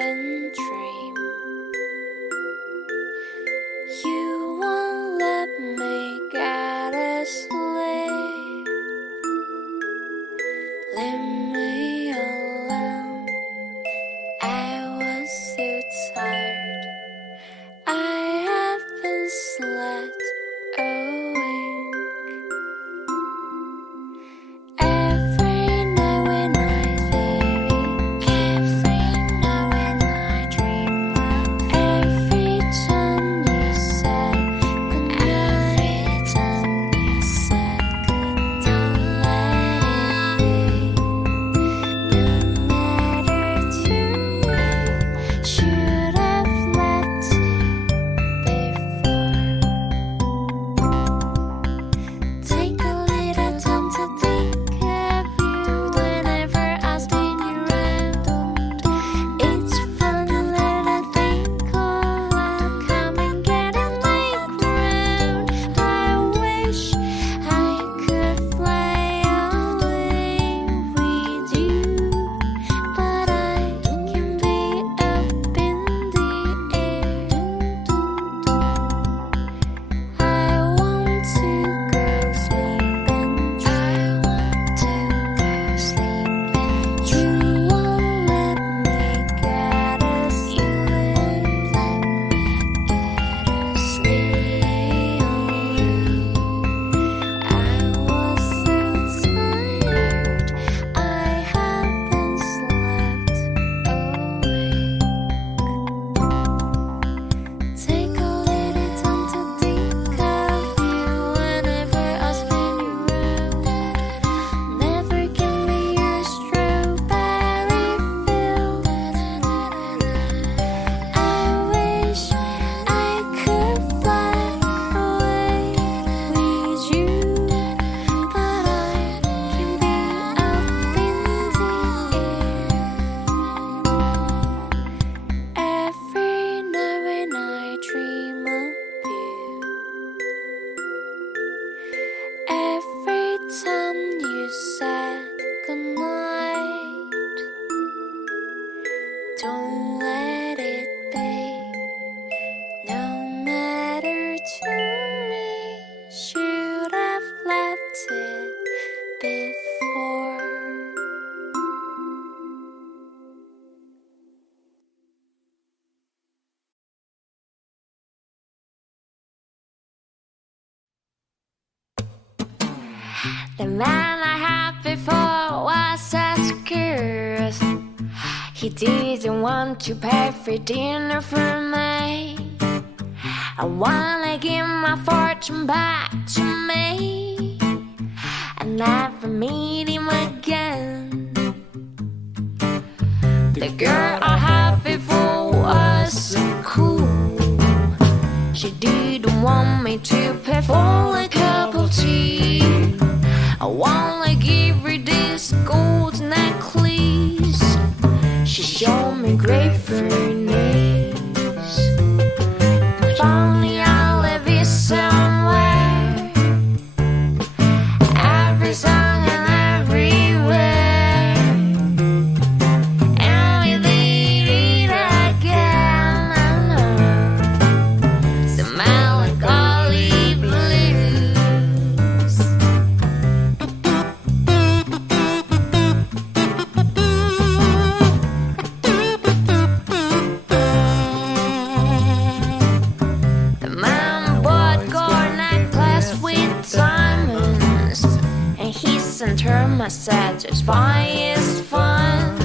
and dream. You won't let me get asleep. Leave me alone. I was so tired. I haven't slept a wink. Every night when I think, every night when I dream of, every time you said goodnight, every time you said goodnight, don't let it be. No matter to me, should have left it before. Take a little time to think of you whenever I spin you round. It's fun to let it think all out, come and get in my ground. I wish I could fly away with you, but I can be up in the air. I want to go sleeping. I want to go sleeping. You won't let me get asleep. You won't let me get asleep. I was so tired. I haven't slept a wink. Take a little time to think of you whenever I spin you round. Never give me your strawberry fill. I wish I could fly away with you, but I can be up in the air. Every night when I dream of you, every time you said goodnight, don't let it be. No matter to me, should have left it before. The man I had before was as curious. He didn't want to pay for dinner for me. I wanna give my fortune back to me and never meet him again. The girl I had before was so cool. She didn't want me to pay for a cup of tea. I wanna give her this gold necklace. She showed me great for her knees. If only I live it somewhere, every song and everywhere. And we did it again. Some melancholy blues. The man bought gold necklace with diamonds, and he sent her messages via his phone.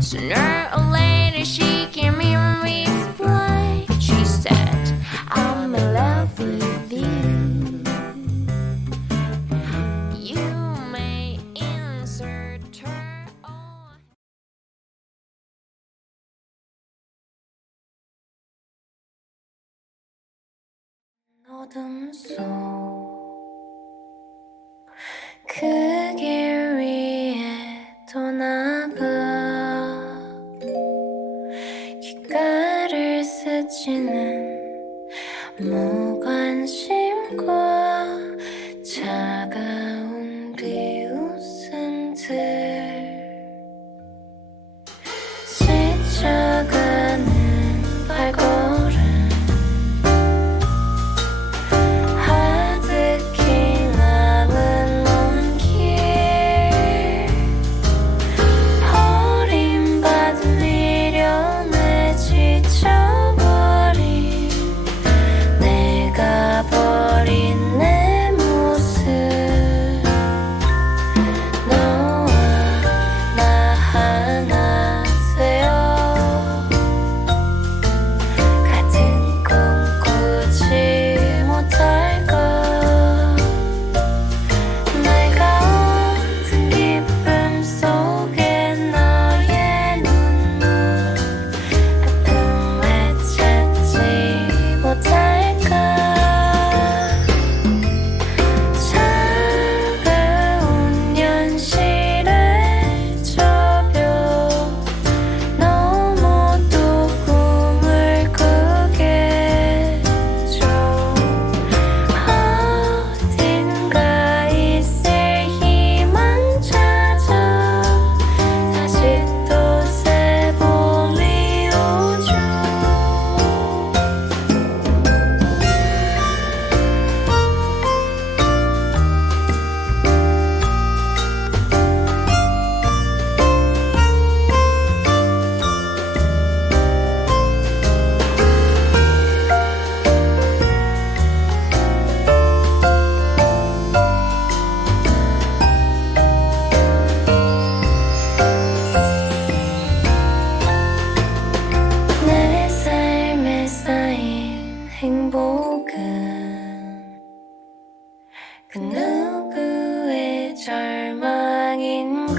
Sooner or later she came me a reply. She said, I'm in love with you. You may insert her on. 어둠 속 그 길 위에 떠나가 귓가를 스치는 무관심과 차가운 비웃음들 스쳐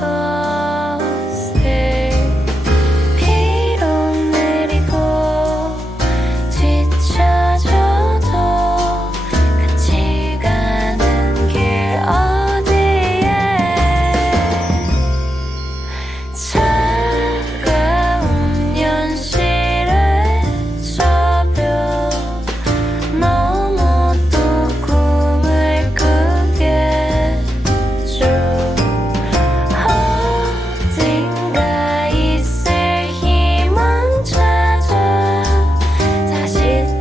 것을 비록 느리고 지쳐져도 같이 가는 길 어디에 차가운 현실을 접여 너무 또 꿈을 꾸겠죠. 어딘가 있을 희망 찾아 다시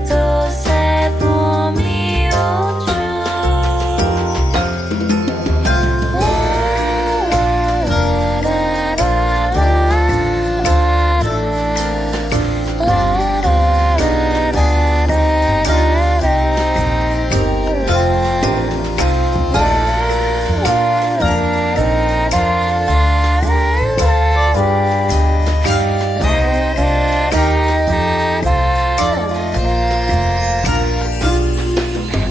또 새 봄이 오죠.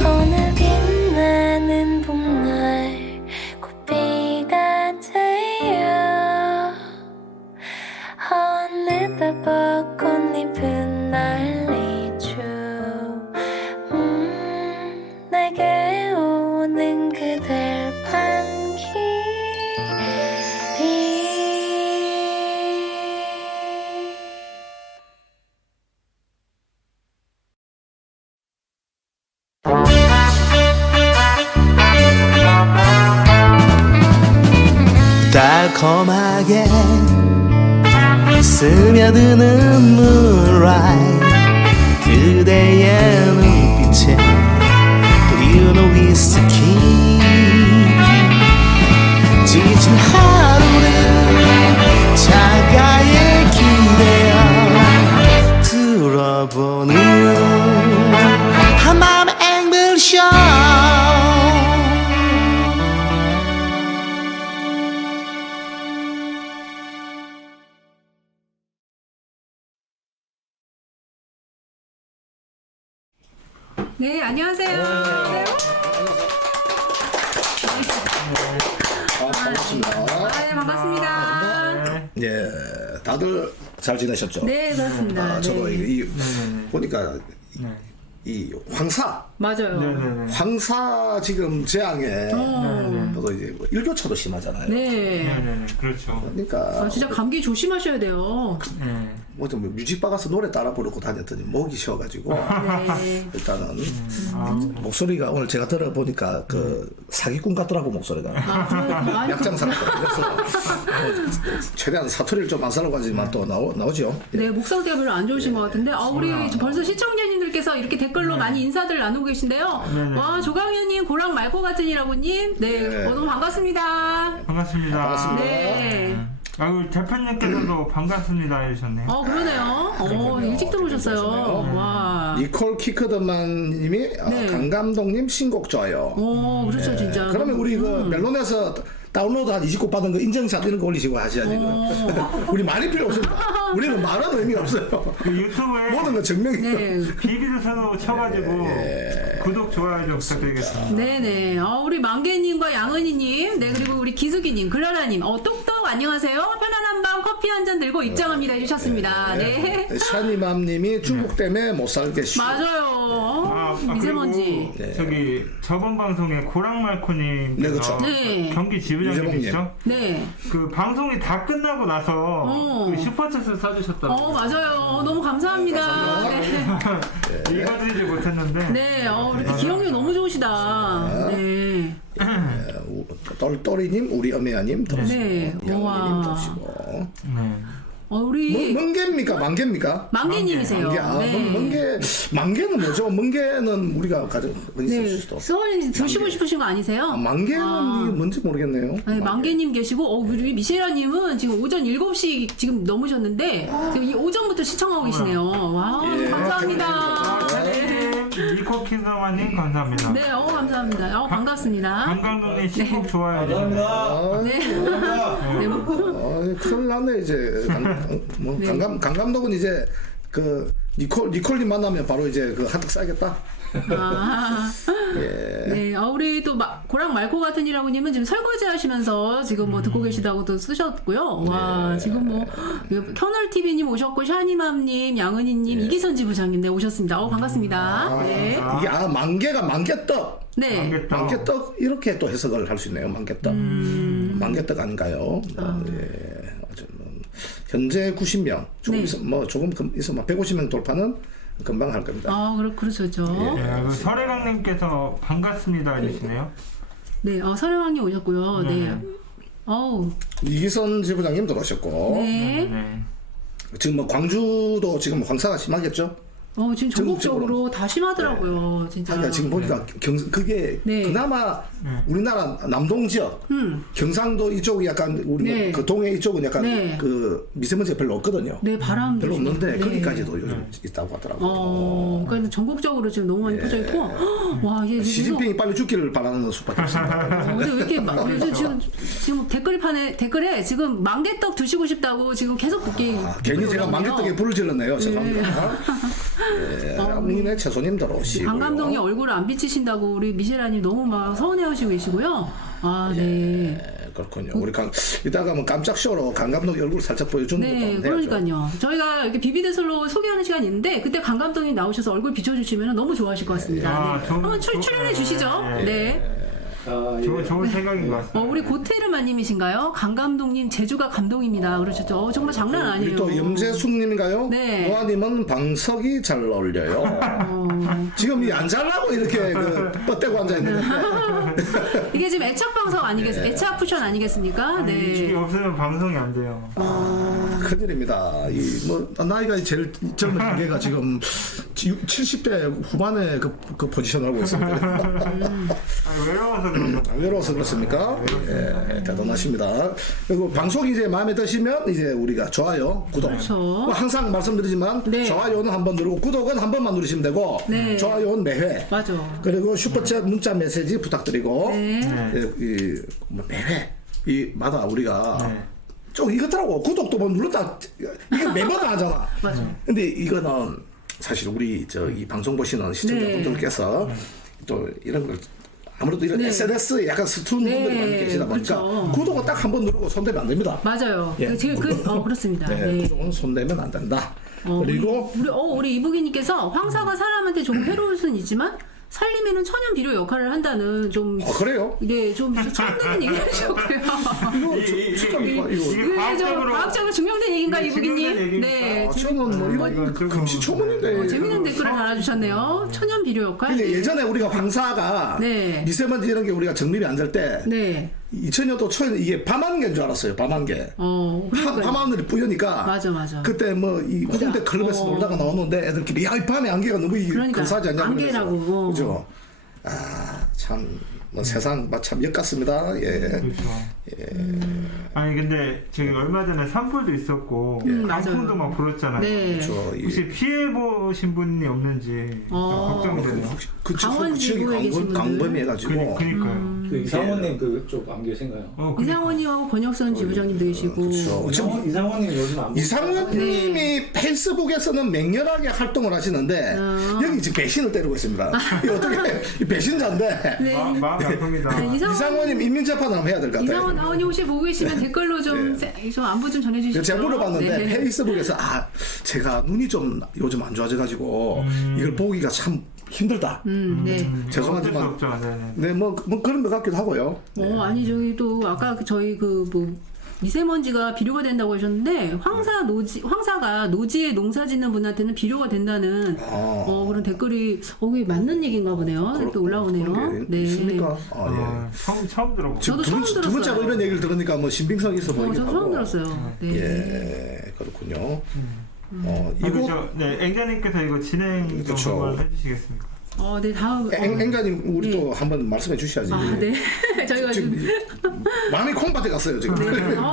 오늘 빛나는 봄날 꽃비가 되어 어느덧 벚꽃잎은 날리죠. 내게 오는 그댈 반기리 달콤하게 스며드는 moonlight 그대의 눈빛에 그리운 위스키 지친 하루를 차가에 기대어 들어보는 한마음의 앵글쇼 네, 안녕하세요. 네. 반갑습니다. 네, 반갑습니다. 예, 다들 잘 지내셨죠? 네, 그렇습니다. 저거 네. 보니까 이 황사, 맞아요. 황사 지금 재앙에 저도 이제 뭐 일교차도 심하잖아요. 네. 그렇죠. 그러니까 아, 진짜 감기 조심하셔야 돼요. 뭐좀 뮤직바 가서 노래 따라 부르고 다녔더니 목이 쉬어가지고 네. 일단은 목소리가 오늘 제가 들어보니까 그 사기꾼 같더라고 목소리가. 아니, 약장사 그래서 최대한 사투리를 좀 안 살아가지만 또 나오죠. 네, 목 상태가 별로 안 좋으신 것 같은데, 우리 벌써 시청자님들께서 이렇게 댓글로 많이 인사들 나누고 계신데요. 와, 조강현님, 고랑 말고 같으니라고님, 네, 너무 반갑습니다. 반갑습니다. 반갑습니다. 네. 아유, 대표님께서도 반갑습니다 해주셨네요. 그러네요. 일찍 들어오셨어요. 와. 니콜 키크드만님이 네. 강감독님 신곡 좋아요. 그렇죠, 진짜. 그러면 우리 그 멜론에서 다운로드 한 20곡 받은 거 인증샷 이런 거 올리시고 하셔야지. 우리 많이 필요 없습니다. 우리는 말은 의미가 없어요. 그 유튜브에 모든 건 증명이. 네. 비비드서도 쳐가지고 구독, 좋아요 좀 부탁드리겠습니다. 네네. 우리 만개님과 양은희님, 네, 그리고 우리 기숙이님, 글라라님, 똑똑 안녕하세요. 편안한 밤 커피 한 잔 들고 입장합니다 해주셨습니다. 네. 샤니맘님이 중국 때문에 못 살겠슈. 맞아요. 미세먼지. 그리고 저기 저번 방송에 고랑말코님 네, 그렇죠. 네. 경기 지부장님이시죠? 네. 그 방송이 다 끝나고 나서 그 슈퍼챗을 써주셨다고. 맞아요. 너무 감사합니다. 네. 읽어드리지 못했는데. 네. 이렇게 기억력 너무 좋으시다. 네. 똘똘이님, 우리 어메야님 들으시고, 네. 양은희님 우와. 들으시고. 네. 우리 멍개입니까? 만개입니까? 만개님이세요. 멍개. 만개는 뭐죠? 멍개는 우리가 가장 흔히 쓸 네. 수도 없어요. 수원님 드시고 싶으신 거 아니세요? 만개는 이게 뭔지 모르겠네요. 네, 만개님 계시고, 우리 미ሼ라님은 지금 오전 7시 지금 넘으셨는데, 지금 이 오전부터 시청하고 계시네요. 와, 감사합니다. 네. 니코 킹더마님 감사합니다. 네, 감사합니다. 반갑습니다. 강강동님 신곡 좋아요 해주셨네요. 네. 네. 큰일 났네 이제. 강 감독은 이제 그 니콜님 만나면 바로 이제 그 한턱 쏴야겠다. 네, 우리 또 고랑 맑고 같은 이라고님은 지금 설거지 하시면서 지금 뭐 듣고 계시다고도 쓰셨고요. 와, 지금 뭐 터널 TV님 오셨고 샤니맘님, 양은희님, 이기선지 부장님 네 오셨습니다. 반갑습니다. 네. 이게 만개가 만개떡. 네. 만개떡 이렇게 또 해석을 할 수 있네요. 만개떡. 만개떡 아닌가요? 예. 현재 90명. 조금 네. 조금 있으면 150명 돌파는 금방 할 겁니다. 그렇죠. 네, 설혜강님께서 반갑습니다 해주시네요. 네, 설혜왕님 오셨고요. 네. 이기선 지부장님 들어오셨고. 네. 지금 뭐 광주도 지금 황사가 심하겠죠? 지금 전국적으로 다 심하더라고요. 진짜. 그러니까 지금 보니까 그게 네. 그나마 우리나라 남동 지역, 경상도 이쪽이 약간 우리 네. 그 동해 이쪽은 약간 네. 그 미세먼지가 별로 없거든요. 네, 바람 별로 없는데 네. 거기까지도 요즘 있다고 하더라고요. 그러니까 전국적으로 지금 너무 많이 퍼져 있고, 와 이게 시진핑이 빨리 죽기를 바라는 수밖에 없습니다. 근데 왜 이렇게 요즘 지금 댓글에 지금 만개떡 드시고 싶다고 지금 계속 그렇게 괜히 제가 만개떡에 불을 질렀네요. 죄송합니다. 아무님의 채소님 들어오시고. 강 감독이 얼굴을 안 비치신다고 우리 미셸아님 너무 막 서운해하시고 계시고요. 네. 그렇군요. 우리 이따가 뭐 깜짝 쇼로 강 감독 얼굴 살짝 보여주는 것도 네, 한번 해야죠. 그러니까요. 저희가 이렇게 비비드슬로 소개하는 시간이 있는데 그때 강 감독님 나오셔서 얼굴 비춰주시면 너무 좋아하실 것 같습니다. 네. 한번 출연해 주시죠. 네. 좋은 생각인 것 같습니다. 우리 고테르마님이신가요? 강 감독님 제주가 감동입니다. 그러셨죠. 정말 장난 아니에요. 우리 또 염재숙님인가요? 네. 노아님은 방석이 잘 어울려요. 지금 이 안 잘라고 이렇게 뻗대고 앉아 있는데. 이게 지금 애착 방석 아니겠습니까? 애착 쿠션 아니겠습니까? 이게 네. 없으면 방송이 안 돼요. 큰일입니다. 나이가 제일 젊은 단계가 지금 70대 후반에 그 포지션을 하고 있습니다. 외로워서 그런 거. 외로워서 그렇습니까? 예, 대단하십니다. 그리고 방송이 이제 마음에 드시면 이제 우리가 좋아요, 구독. 그렇죠. 항상 말씀드리지만 네. 좋아요는 한 번 누르고 구독은 한 번만 누르시면 되고 네. 좋아요는 매회. 맞아. 그리고 슈퍼챗 문자 메시지 부탁드리고 네. 매회 이마다 우리가 네. 좀 이것더라고. 구독도 뭐 눌렀다 이게 매번 하잖아. 맞아. 근데 이거는 사실 우리 이 방송 보시는 시청자분들께서 또 이런 걸 아무래도 이런 네. SNS에 약간 서툰 네. 분들이 많이 계시다 보니까 그렇죠. 구독은 딱 한 번 누르고 손대면 안 됩니다. 맞아요. 예. 그렇습니다. 네, 네. 구독은 손대면 안 된다. 그리고 우리 이부기님께서 황사가 사람한테 조금 해로울 수는 있지만 살림에는 천연 비료 역할을 한다는 좀 그래요? 이게 좀 처음 듣는 얘기하셨고요. 이게 과학적으로 증명된 얘기인가 이부기님? 네. 저는 뭐 이거 금시초문인데. 재밌는 댓글을 달아주셨네요. 천연 비료 역할. 근데 예전에 우리가 황사가 네. 미세먼지 이런 게 우리가 정립이 안 될 때 네. 2000년도 초에는 이게 밤안개인 줄 알았어요. 밤안개. 그러니까요. 밤하늘이 뿌여니까. 맞아. 그때 뭐 이 홍대 클럽에서 놀다가 나오는데 애들끼리 야, 이 밤에 안개가 너무 그러니까, 근사하지 않냐 안개라고. 그죠? 참 세상 참 역같습니다. 예. 그렇죠. 아니 근데 저기 얼마 전에 산불도 있었고 강풍도 막 불었잖아요. 네. 그렇죠. 혹시 피해 보신 분이 없는지 걱정되네요. 강원지구에 계신 분들. 강범위해가지고. 그러니까요. 그 이상원님 그쪽 안 계신가요? 이상원님하고 권혁선 지부장님도 계시고. 그렇죠. 이상원님 요즘 안 이상원님이 페이스북에서는 맹렬하게 활동을 하시는데 여기 지금 배신을 때리고 있습니다. 이거 어떻게 배신자인데 네. 마음이 아픕니다. 이상원님 인민재판 한번 해야 될 것 같아요. 이상원 아원이 혹시 보고 계시면 댓글로 좀 안부 좀 전해주시죠. 제가 물어봤는데 네. 페이스북에서 제가 눈이 좀 요즘 안 좋아져가지고 이걸 보기가 참 힘들다. 네. 죄송하지만 어쩔 수 없죠. 네, 뭐 그런 것 같기도 하고요. 아니 저기 또 아까 저희 미세먼지가 비료가 된다고 하셨는데 황사가 노지에 농사 짓는 분한테는 비료가 된다는 그런 댓글이 그게 맞는 얘기인가 보네요. 이렇게 올라오네요. 네. 있습니까? 처음 들어보고. 저도 처음 들었어요. 두 번째로 이런 얘기를 들으니까 뭐 신빙성 있어 보이기도 저도 하고. 처음 들었어요. 네. 예, 그렇군요. 이거 앵자님께서 이거 진행 좀 그렇죠. 한번 해주시겠습니까? 네 다음. 앵가님 우리 또 한번 말씀해 주셔야지. 네. 저희가 지금 마음이 콩밭에 갔어요 지금.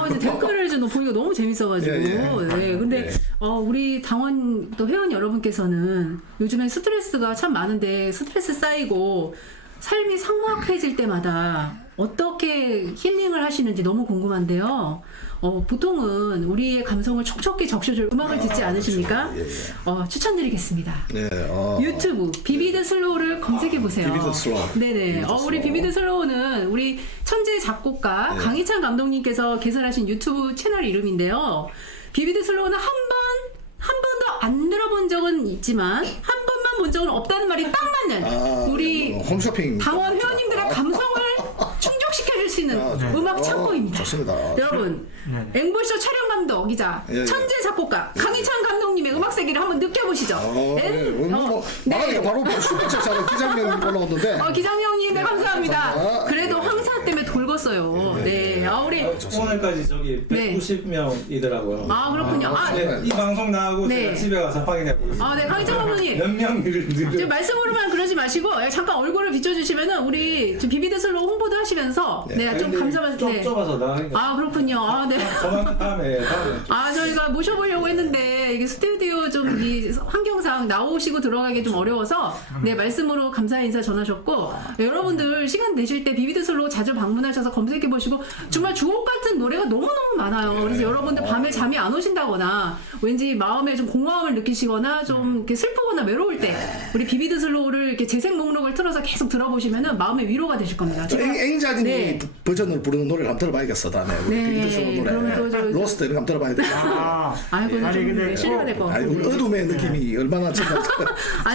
이제 댓글을 좀 보기가 너무 재밌어가지고. 네. 근데 우리 당원 또 회원 여러분께서는 요즘에 스트레스가 참 많은데 스트레스 쌓이고 삶이 삭막해질 때마다 어떻게 힐링을 하시는지 너무 궁금한데요. 보통은 우리의 감성을 촉촉히 적셔줄 음악을 듣지 않으십니까? 그렇죠. 예. 추천드리겠습니다. 네, 유튜브 비비드 슬로우를 검색해 보세요. 비비드 슬로우. 네네. 비비드 우리 슬로우. 비비드 슬로우는 우리 천재 작곡가 네. 강희찬 감독님께서 개설하신 유튜브 채널 이름인데요. 비비드 슬로우는 한 번도 안 들어본 적은 있지만 한 번만 본 적은 없다는 말이 딱 맞는 우리 홈쇼핑 당원 회원님들의 감성을 충족시켜줄 수 있는 음악 창고입니다. 좋습니다. 여러분, 앵보쇼 촬영 감독이자 예. 천재 작곡가 강희찬 감독님의 음악 세계를 한번 느껴보시죠. 말하니까 바로 슈퍼챗 기장면 올라왔는데. 기장형님, 네, 감사합니다. 감사합니다. 그래도 황사 때문에 돌궜어요. 네, 우리 오늘까지 저기 네. 190명이더라고요. 그렇군요. 네, 이 방송 나가고 네. 제가 집에 가서 확인해 보겠습니다. 네, 강희찬 감독님. 몇 명을 지금 말씀으로만 그러지 마시고 잠깐 얼굴을 비춰주시면은 우리 비비드 슬로우 홍보도 하시면서 좀 감사합니다. 좀 네. 좁아서 나가니까. 그렇군요. 네. 다음에. 저희가 모셔보려고 했는데 이게 스튜디오 좀 이 환경상 나오시고 들어가기 좀 어려워서 네, 말씀으로 감사 인사 전하셨고 여러분들 시간 내실 때 비비드 슬로우 자주 방문하셔서 검색해 보시고 정말 주옥 같은 노래가 너무너무 많아요. 그래서 여러분들 밤에 잠이 안 오신다거나 왠지 마음에 좀 공허함을 느끼시거나 좀 이렇게 슬프거나 외로울 때 우리 비비드 슬로우를 이렇게 재생 목록을 틀어서 계속 들어보시면은 마음의 위로가 되실 겁니다. 앵자님이 네. 버전을 부르는 노래를 한번 들어봐야겠어 다음에. 네. 비비드 슬로우 노래. 그럼 또 로스트 이런 거 한번 들어봐야 돼. 아이고 좀 신뢰가 될 것 아니, 우리 같아요. 어둠의 느낌이 얼마나 정말.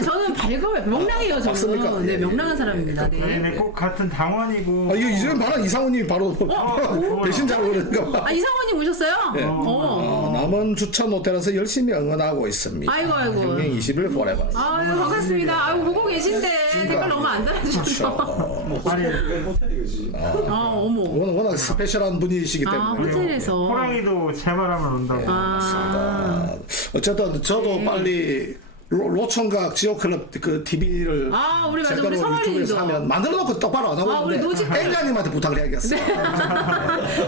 저는 밝아요. 명랑해요. 저는. 맞습니까? 네, 예, 명랑한 사람입니다. 네. 네, 꼭 같은 당원이고. 이제 말한 이상훈님이 바로 배신자로 그러니까 봐. 이상원님 오셨어요? 네. 남원 주천 호텔에서 열심히 응원하고 있습니다. 아이고. 행행 20일 보내봐. 반갑습니다. 보고 계신데 댓글 너무 안 달아주셔서. 아니, 호텔이지. 어머. 워낙 스페셜한 분이시기 때문에. 호텔에서. 호랑이도 제 말하면 온다고. 어쨌든 저도 빨리 로총각 지오클럽 그 TV를 우리 맞아. 우리 유튜브에서 서마리님도. 하면 만들어놓고 똑바로 안 하고 우리 있는데 노직- 앵자님한테 부탁을 해야겠어.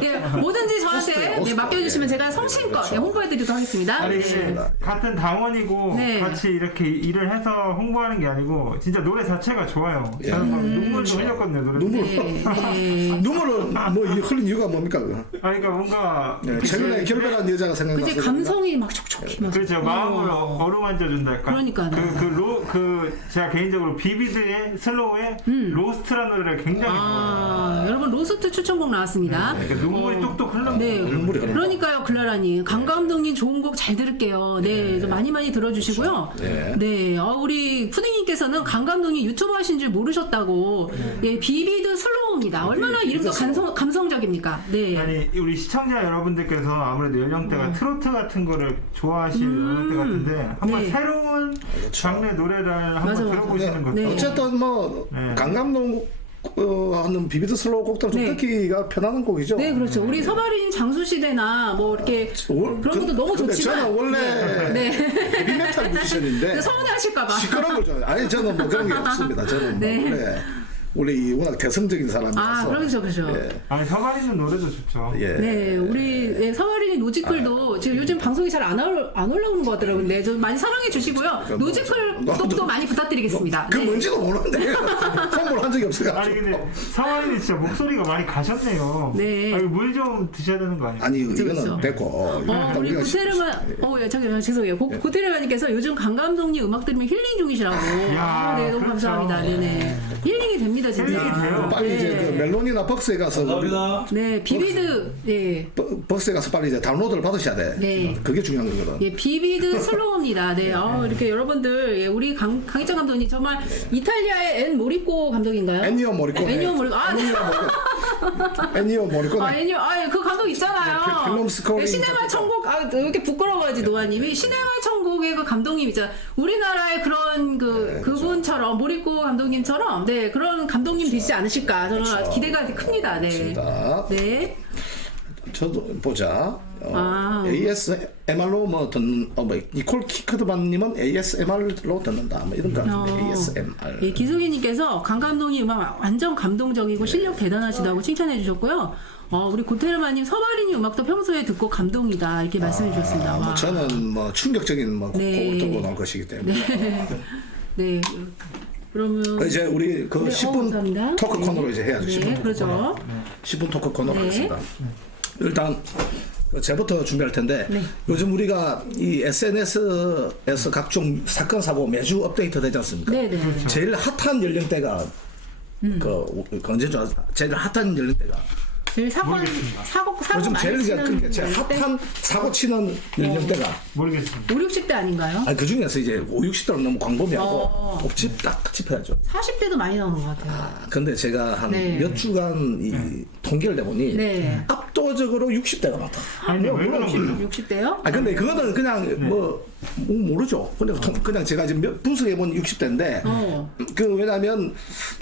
예, 뭐든지 저한테 호스트. 맡겨주시면 제가 성심껏 홍보해드리도록 하겠습니다. 아니, 네. 같은 당원이고 네. 같이 이렇게 일을 해서 홍보하는 게 아니고 진짜 노래 자체가 좋아요. 저는 막 눈물도 흘렸거든요. 노래. 네. 눈물을 뭐 흘린 이유가 뭡니까? 그거? 그러니까 뭔가 최근에 결별한 여자가 생각나서. 그치, 감성이 막 촉촉히 막. 그렇죠. 마음을 어루만져 준달까. 그러니까요. 제가 개인적으로 비비드의 슬로우의 로스트라는 노래를 굉장히 좋아해요. 여러분 로스트 추천곡 나왔습니다. 그러니까 눈물이 뚝뚝 흘러. 네. 눈물이 흐른다. 그러니까요, 글라라님. 강 감독님 좋은 곡 잘 들을게요. 네, 좀 많이 들어주시고요. 네. 우리 푸딩님께서는 강 감독님 유튜버 하신 줄 모르셨다고. 예, 비비드 슬로우입니다. 얼마나 이름도 감성적입니까? 네. 아니 우리 시청자 여러분들께서 아무래도 연령대가 트로트 같은 거를 좋아하시는 연령대 같은데 한번 네. 새로운 장르 노래를 한번 맞아. 들어보시는 것도. 네. 어쨌든 뭐 네. 강감독 하는 비비드 슬로우 곡들 좀 네. 듣기가 편안한 곡이죠. 네, 그렇죠. 우리 서바린 장수시대나 뭐 이렇게 그런 것도 너무 근데 좋지만. 저는 원래 네. 헤비메탈 뮤지션인데 서운해하실까봐. 시끄러운 걸 좋아해요. 아니 저는 뭐 그런 게 없습니다. 저는 네. 뭐 원래 이 워낙 대성적인 사람이라서. 그렇죠. 예. 아니 서바리는 노래도 좋죠. 예. 네, 우리 서바린이 노지클도 지금 요즘 방송이 잘 안 올라오는 것 같더라고요. 근데 좀 많이 사랑해 주시고요. 노지클 또 많이 부탁드리겠습니다. 그 네. 뭔지도 모르는데 홍보를 한 적이 아니 없어가지고. 근데 서바리는 진짜 목소리가 많이 가셨네요. 네. 물 좀 드셔야 되는 거 아니에요? 아니 이거는 그렇죠. 됐고. 일단 우리 우리가 고테르만, 죄송해요. 고테르만님께서 요즘 강 감독님 음악 들으면 힐링 중이시라고. 야, 네, 너무 그렇죠. 감사합니다. 네네. 힐링이 됩니다, 진짜. 힐링이 돼요. 빨리 네. 이제 그 멜론이나 벅스에 가서 감사합니다. 네, 비비드, 예. 벅스에 가서 빨리 이제 다운로드를 받으셔야 돼. 네. 그게 중요한 거거든. 예, 비비드 슬로우입니다. 네, 이렇게 여러분들, 예, 우리 강희찬 감독님 정말 이탈리아의 엔 모리꼬 감독인가요? 애니오 모리코네. 애니오 모리꼬. 애니오 모리코네. 애니오, 그 감독 있잖아요. 필름 스코어링 시네마 천국, 왜 이렇게 부끄러워하지, 노아님이. 시네마 천국의 그 감독님 있잖아. 우리나라의 그런 그분처럼, 모리꼬 감독님처럼, 네, 그런 감독님 되시지 않으실까. 저는 그렇죠. 기대가 크니다. 네. 맞습니다. 네. 저도 보자. ASMR로 뭐 듣는 니콜 키크드반님은 ASMR로 듣는다. 뭐 이런 거 같은데 ASMR. 예, 기숙이님께서 강 감독님 음악 완전 감동적이고 실력 대단하시다고 칭찬해 주셨고요. 우리 고테르마님 서바리님 음악도 평소에 듣고 감동이다 이렇게 말씀해 주셨습니다. 뭐 와. 저는 뭐 충격적인 뭐 네. 곡을 들고 나온 것이기 때문에. 네. 그러면 이제 우리 그 네, 10분 감사합니다. 토크 네. 코너로 이제 해야죠. 네, 10분 토크 그렇죠. 코너. 10분 토크 코너 네. 하겠습니다. 일단 제부터 준비할 텐데 네. 요즘 우리가 이 SNS에서 각종 사건 사고 매주 업데이트 되지 않습니까? 네네. 제일 핫한 연령대가 그 언제죠? 제일 핫한 연령대가 제일 사고 요즘 제일 많이 치는 제일 연령대? 핫한 사고 치는 연령대가 모르겠습니다. 5, 60대 아닌가요? 그 중에서 이제 5, 60대는 너무 광범위하고 어. 딱 짚어야죠. 40대도 많이 나오는 것 같아요. 근데 제가 한 네. 몇 주간 이 통계를 내보니 네. 압도적으로 60대가 많다. 아니 왜 그런 거예요? 60대요? 근데 그거는 그냥 뭐 모르죠. 근데 그냥 제가 지금 분석해본 60대인데 그 왜냐하면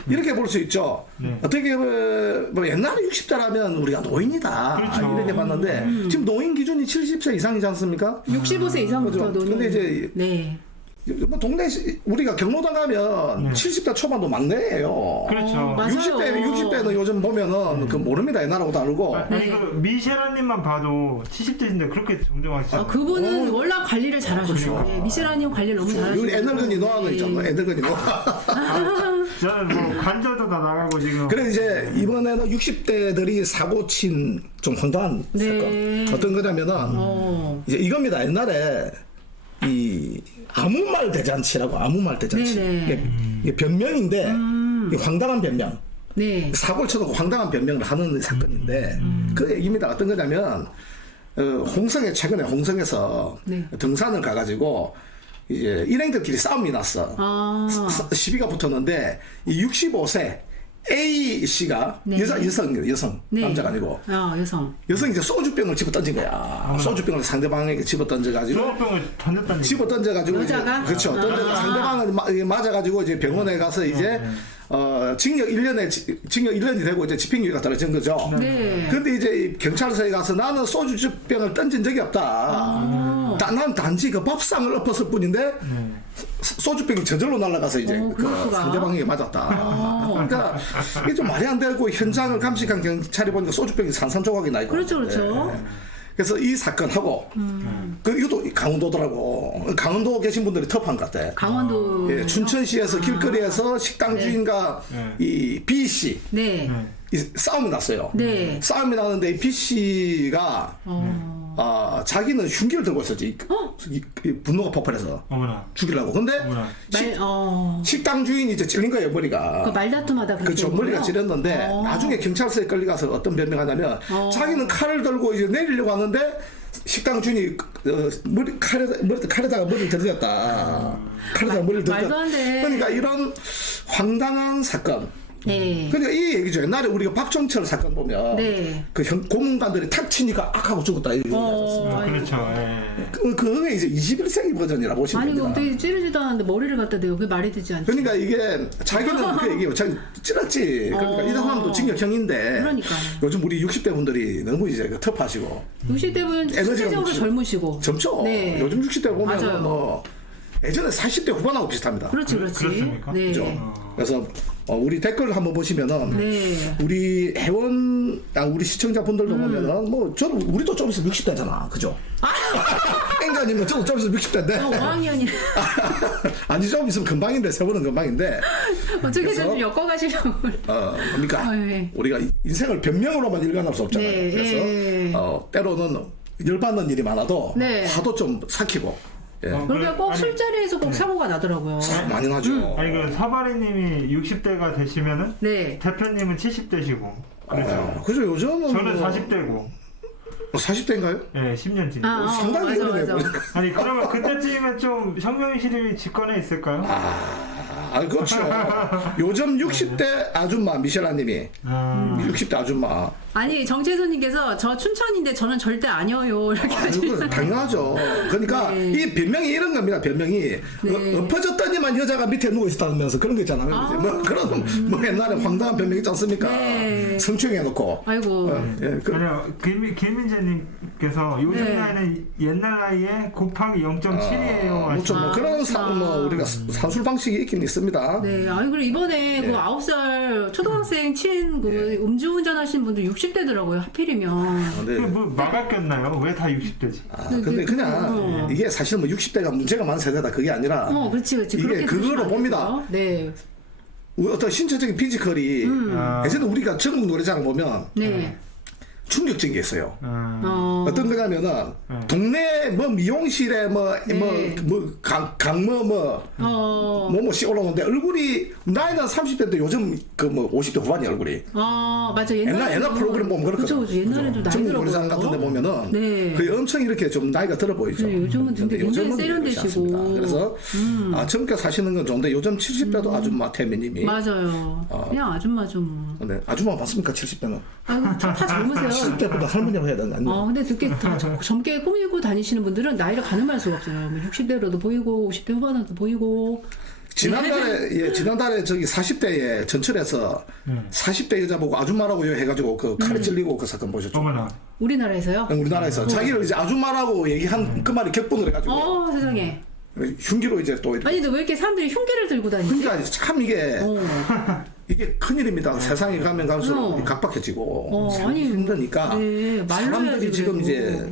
이렇게 볼 수 있죠. 어떻게 뭐 옛날에 60대라면 우리가 노인이다 그렇죠. 이렇게 봤는데 지금 노인 기준이 70세 이상이지 않습니까? 65세 이상부터 그죠. 노는. 근데 이제 네. 뭐 동네 우리가 경로당 가면 70대 초반도 막내예요. 그렇죠. 맞아요. 60대는 요즘 보면은 그 모릅니다. 옛날하고 다르고. 아니 네. 그 미쉐라님만 봐도 70대인데 그렇게 정정하시죠. 그분은 워낙 관리를 잘하셨어요. 네, 미쉐라님 관리를 너무 잘하셨어요. 우리 애늙은이 노아는 있잖아. 애늙은이 노아. 저는 뭐 관절도 다 나가고 지금. 그래 이제 이번에는 60대들이 사고 친 좀 황당한 네. 사건. 어떤 거냐면은 이제 이겁니다. 옛날에 이 아무 말 대잔치라고 아무 말 대잔치. 네네. 이게 변명인데 이게 황당한 변명. 네. 사고를 쳐놓고 황당한 변명을 하는 사건인데 그 얘기입니다. 어떤 거냐면 홍성에 최근에 홍성에서 네. 등산을 가가지고 이제 일행들끼리 싸움이 났어. 시비가 붙었는데 이 65세 A 씨가 네. 여성 네. 남자가 아니고 여성. 여성이 이제 소주병을 집어 던진 거야. 소주병을 상대방에게 집어 던져가지고 소주병을 던졌다는 집어 던져가지고 여자가? 그렇죠. 던져 상대방을 맞아가지고 이제 병원에 가서 이제 징역 1년이 되고 이제 집행유예가 떨어진 거죠. 네. 근데 이제 경찰서에 가서 나는 소주병을 던진 적이 없다. 난 단지 그 밥상을 엎었을 뿐인데 소주병이 저절로 날아가서 이제 그 그렇구나. 상대방에게 맞았다. 그러니까 이게 좀 말이 안 되고 현장을 감식한 경찰이 보니까 소주병이 산산조각이 나 있고. 그렇죠, 그렇죠. 그래서 이 사건하고 이것도 강원도더라고. 강원도 계신 분들이 터프한 것 같아. 강원도. 예, 춘천시에서 길거리에서 식당 주인과 이 B 씨 네. 이 싸움이 났어요. 네. 싸움이 나는데 이 B 씨가 자기는 흉기를 들고 있었지. 이 분노가 폭발해서 어머나. 죽이려고. 근데 어머나. 식당 주인이 이제 찔린 거예요, 머리가. 그 말다툼하다 그렇게 그렇죠. 머리가 찔렸는데 나중에 경찰서에 끌려가서 어떤 변명하냐면 자기는 칼을 들고 이제 내리려고 하는데 식당 주인이 칼에다가 머리를 들이댔다. 칼에다가 머리를 들이댔다. 말도 안 돼. 그러니까 이런 황당한 사건. 네. 그러니까 이 얘기죠. 옛날에 우리가 박정철 사건 보면 네. 그 고문관들이 탁 치니까 악하고 죽었다 이런 얘기 그렇죠. 예. 그게 이제 21세기 버전이라고 보시면 아니 됩니다. 근데 찌르지도 않는데 머리를 갖다 대요. 그게 말이 되지 않죠. 그러니까 이게 자기는 그 얘기예요. 자기 찔렀지. 그러니까 이 사람도 징역형인데 그러니까요. 요즘 우리 60대 분들이 너무 이제 터프하시고 60대분 에너지가 실제적으로 넘치고. 젊으시고. 젊죠. 네. 요즘 60대 보면 맞아요. 뭐 예전에 40대 후반하고 비슷합니다. 그렇지, 그렇지. 그렇습니까? 네. 그죠? 그래서 우리 댓글 한번 보시면은 네. 우리 우리 시청자분들도 보면은 뭐 저도 우리도 좀 있으면 60대잖아. 그죠? 앵가님은 저도 좀 있으면 60대인데 5학년이 아니 좀 있으면 금방인데 세월은 금방인데 어떻게든 그래서- 좀 엮어가시려고. 그러니까 네. 우리가 인생을 변명으로만 일관할 수 없잖아요. 네, 그래서 네. 때로는 열받는 일이 많아도 네. 화도 좀 삭히고 예. 그러니까 꼭 술자리에서 꼭 사고가 나더라고요. 많이 나죠. 아니 그 서바리님이 60대가 되시면은 네. 대표님은 70대시고 그렇죠. 그죠 요즘은 저는 뭐 40대고 40대인가요? 예 10년 아, 뒤. 상당히 맞아, 오래돼 맞아. 보니까. 아니 그러면 그때쯤이면 좀 혁명실이 집권에 있을까요? 그렇죠. 요즘 60대 아줌마 미셸라님이 60대 아줌마. 아니 정채선님께서 저 춘천인데 저는 절대 아니에요 이렇게 이거 하시잖아요. 당연하죠. 그러니까 네. 이 변명이 이런 겁니다. 변명이 엎어졌더니만 여자가 밑에 누워 있었다면서 그런 거 있잖아요. 뭐 그런 뭐 옛날에 황당한 변명 있지 않습니까? 네. 성추행해놓고. 아이고. 예, 아니요 김민재님께서 요즘 네. 나이는 옛날 나이에 곱하기 0.7이에요. 그렇죠. 뭐 그런 우리가 산술 방식이 있긴 있습니다. 네, 아니 그리고 이번에 그 9살 초등학생 친 그 음주운전 하신 분들 60대더라고요 하필이면. 근데, 뭐 막아 꼈나요? 왜 다 60대지? 근데 그냥 이게 사실 뭐 60대가 문제가 많은 세대다 그게 아니라 그렇지. 이게 그렇게 그거로 보시면 안 봅니다. 되고요. 네. 어떤 신체적인 피지컬이 예전에 우리가 전국 노래장 보면 네. 충격적인 게 있어요. 어. 어떤 거냐면은 동네 뭐 미용실에 네. 뭐씨 올라오는데 얼굴이 나이는 30대인데 요즘 그 뭐 50대 후반이 얼굴이 맞아. 옛날 프로그램 보면 그렇거든. 그쵸. 옛날에 좀 나이 전국 들어 노래장 같은 데 보면은 네. 그게 엄청 이렇게 좀 나이가 들어 보이죠. 네, 요즘은 근데 굉장히 요즘은 그렇지 세련되시고. 않습니다. 그래서 젊게 사시는 건 좋은데 요즘 70대도 아줌마 태미님이 맞아요. 그냥 아줌마죠 뭐. 근데 아줌마 봤습니까 70대는? 아유, 다 젊으세요. 70대보다 할머니라고 해야 되나? 근데 그렇게 다 젊게 꾸미고 다니시는 분들은 나이를 가늠할 수가 없어요. 뭐 60대로도 보이고 50대 후반으로도 보이고. 지난달에 저기 40대에 전철에서 40대 여자 보고 아줌마라고 해가지고 그 칼에 찔리고 그 사건 보셨죠? 어머나. 우리나라에서요? 우리나라에서 자기를 이제 아줌마라고 얘기한 그 말이 격분을 해가지고 세상에. 흉기로 이제 또 아니, 근데 왜 이렇게 사람들이 흉기를 들고 다니지? 그러니까 참 이게 큰일입니다. 세상에 가면 갈수록 각박해지고 아니, 힘드니까 네, 말로 사람들이 해야지 지금 그래도. 이제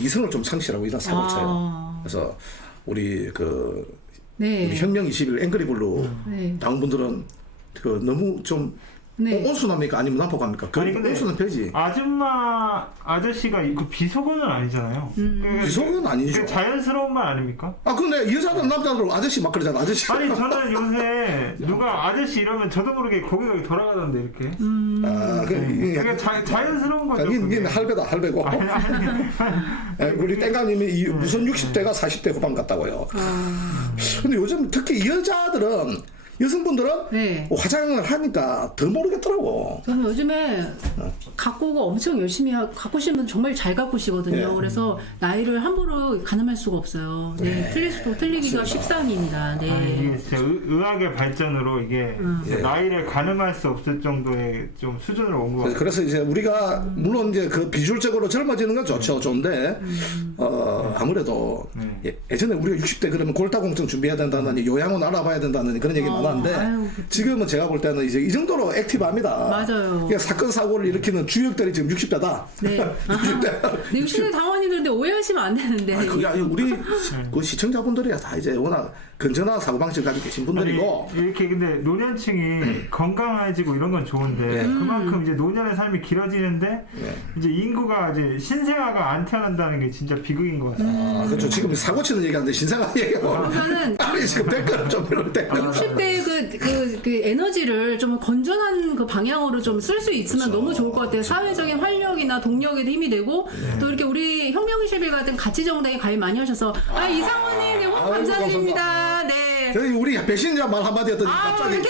이 이성을 좀 상실하고 이런 사고를 쳐요. 아. 그래서 우리 네. 우리 혁명 21 앵그리블루 네. 당분들은 그 너무 좀 네. 온순합니까 아니면 난폭합니까? 그 아니, 근데 온순한 편이지. 아줌마 아저씨가 그 비속어는 아니잖아요. 비속어는 아니죠. 자연스러운 말 아닙니까? 근데 여자들 남자들 아저씨 막 그러잖아. 아저씨. 아니 저는 요새 누가 아저씨 이러면 저도 모르게 고개가 돌아가던데 이렇게. 그게 자연스러운 거죠. 니는 할배다 할배고. 우리 땡가님이 무슨 60대가 40대 후반 같다고요. 근데 요즘 특히 여성분들은 네. 화장을 하니까 더 모르겠더라고. 저는 요즘에 가꾸고 엄청 열심히 가꾸시는 분 정말 잘 가꾸시거든요. 네. 그래서 나이를 함부로 가늠할 수가 없어요. 네. 틀리기가 십상입니다. 네. 이게 진짜 의학의 발전으로 이게 나이를 가늠할 수 없을 정도의 좀 수준을 온 것 같아요. 그래서 이제 우리가 물론 이제 그 비주얼적으로 젊어지는 건 좋은데 아무래도 예전에 우리가 60대 그러면 골다공증 준비해야 된다느니 요양원 알아봐야 된다느니 그런 얘기 많았는데 지금은 제가 볼 때는 이제 이 정도로 액티브합니다. 맞아요. 그러니까 사건 사고를 일으키는 주역들이 지금 60대다. 네. 60대 당원님들인데 오해하시면 안 되는데. 그게 아니고 우리 그 시청자분들이야 다 이제 워낙 건전한 사고방식 가지고 계신 분들이고. 아니, 이렇게 근데 노년층이 건강해지고 이런 건 좋은데 그만큼 이제 노년의 삶이 길어지는데 이제 인구가 이제 신생아가 안 태어난다는 게 진짜 비극인 것 같아요. 그렇죠. 지금 사고 치는 얘기하는데 신생아 얘기하고. 저는 아니 지금 댓글 좀 이럴 때. 60대의 그 에너지를 좀 건전한 그 방향으로 좀 쓸 수 있으면 너무 좋을 것 같아요. 사회적인 활력이나 동력에도 힘이 되고 또 이렇게 우리 혁명시빌 같은 가치정당에 가입 많이 하셔서 이상원님 네, 후원 감사드립니다. 네. 저희 우리 배신자 말 한마디 했더니 갑자기 이렇게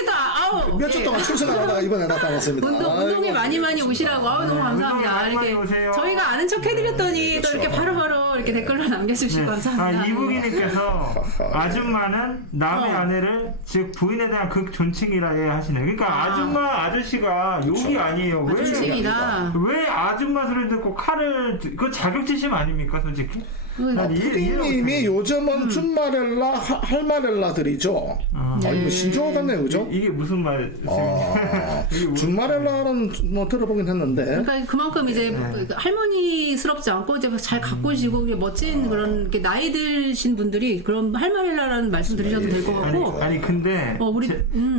몇 주 동안 출석 안 하다가 이번에 나타났습니다. 운동에 많이 오시라고 너무 감사합니다. 운동에 이렇게 많이 오세요. 저희가 아는 척 해드렸더니 또 이렇게 바로바로 이렇게 댓글로 남겨주시고 감사합니다. 이북이님께서 아줌마는 남의 아내를 즉 부인에 대한 극존칭이라 하시네요. 그러니까 아줌마 아저씨가 욕이 아니에요. 존칭이다. 왜 아줌마 소리 듣고 칼을 그 자격지심 아닙니까 솔직히? 난 푸딩님이 요즘은 준마렐라 할마렐라들이죠. 이거 신조어 같네요, 그죠? 이게 무슨 말이에요? 준마렐라는 뭐 들어보긴 했는데. 그러니까 그만큼 이제 할머니스럽지 않고 이제 잘 가꾸시고 멋진 그런 이렇게 나이 드신 분들이 그런 할마렐라라는 말씀 드리셔도 될 것 같고. 아니 근데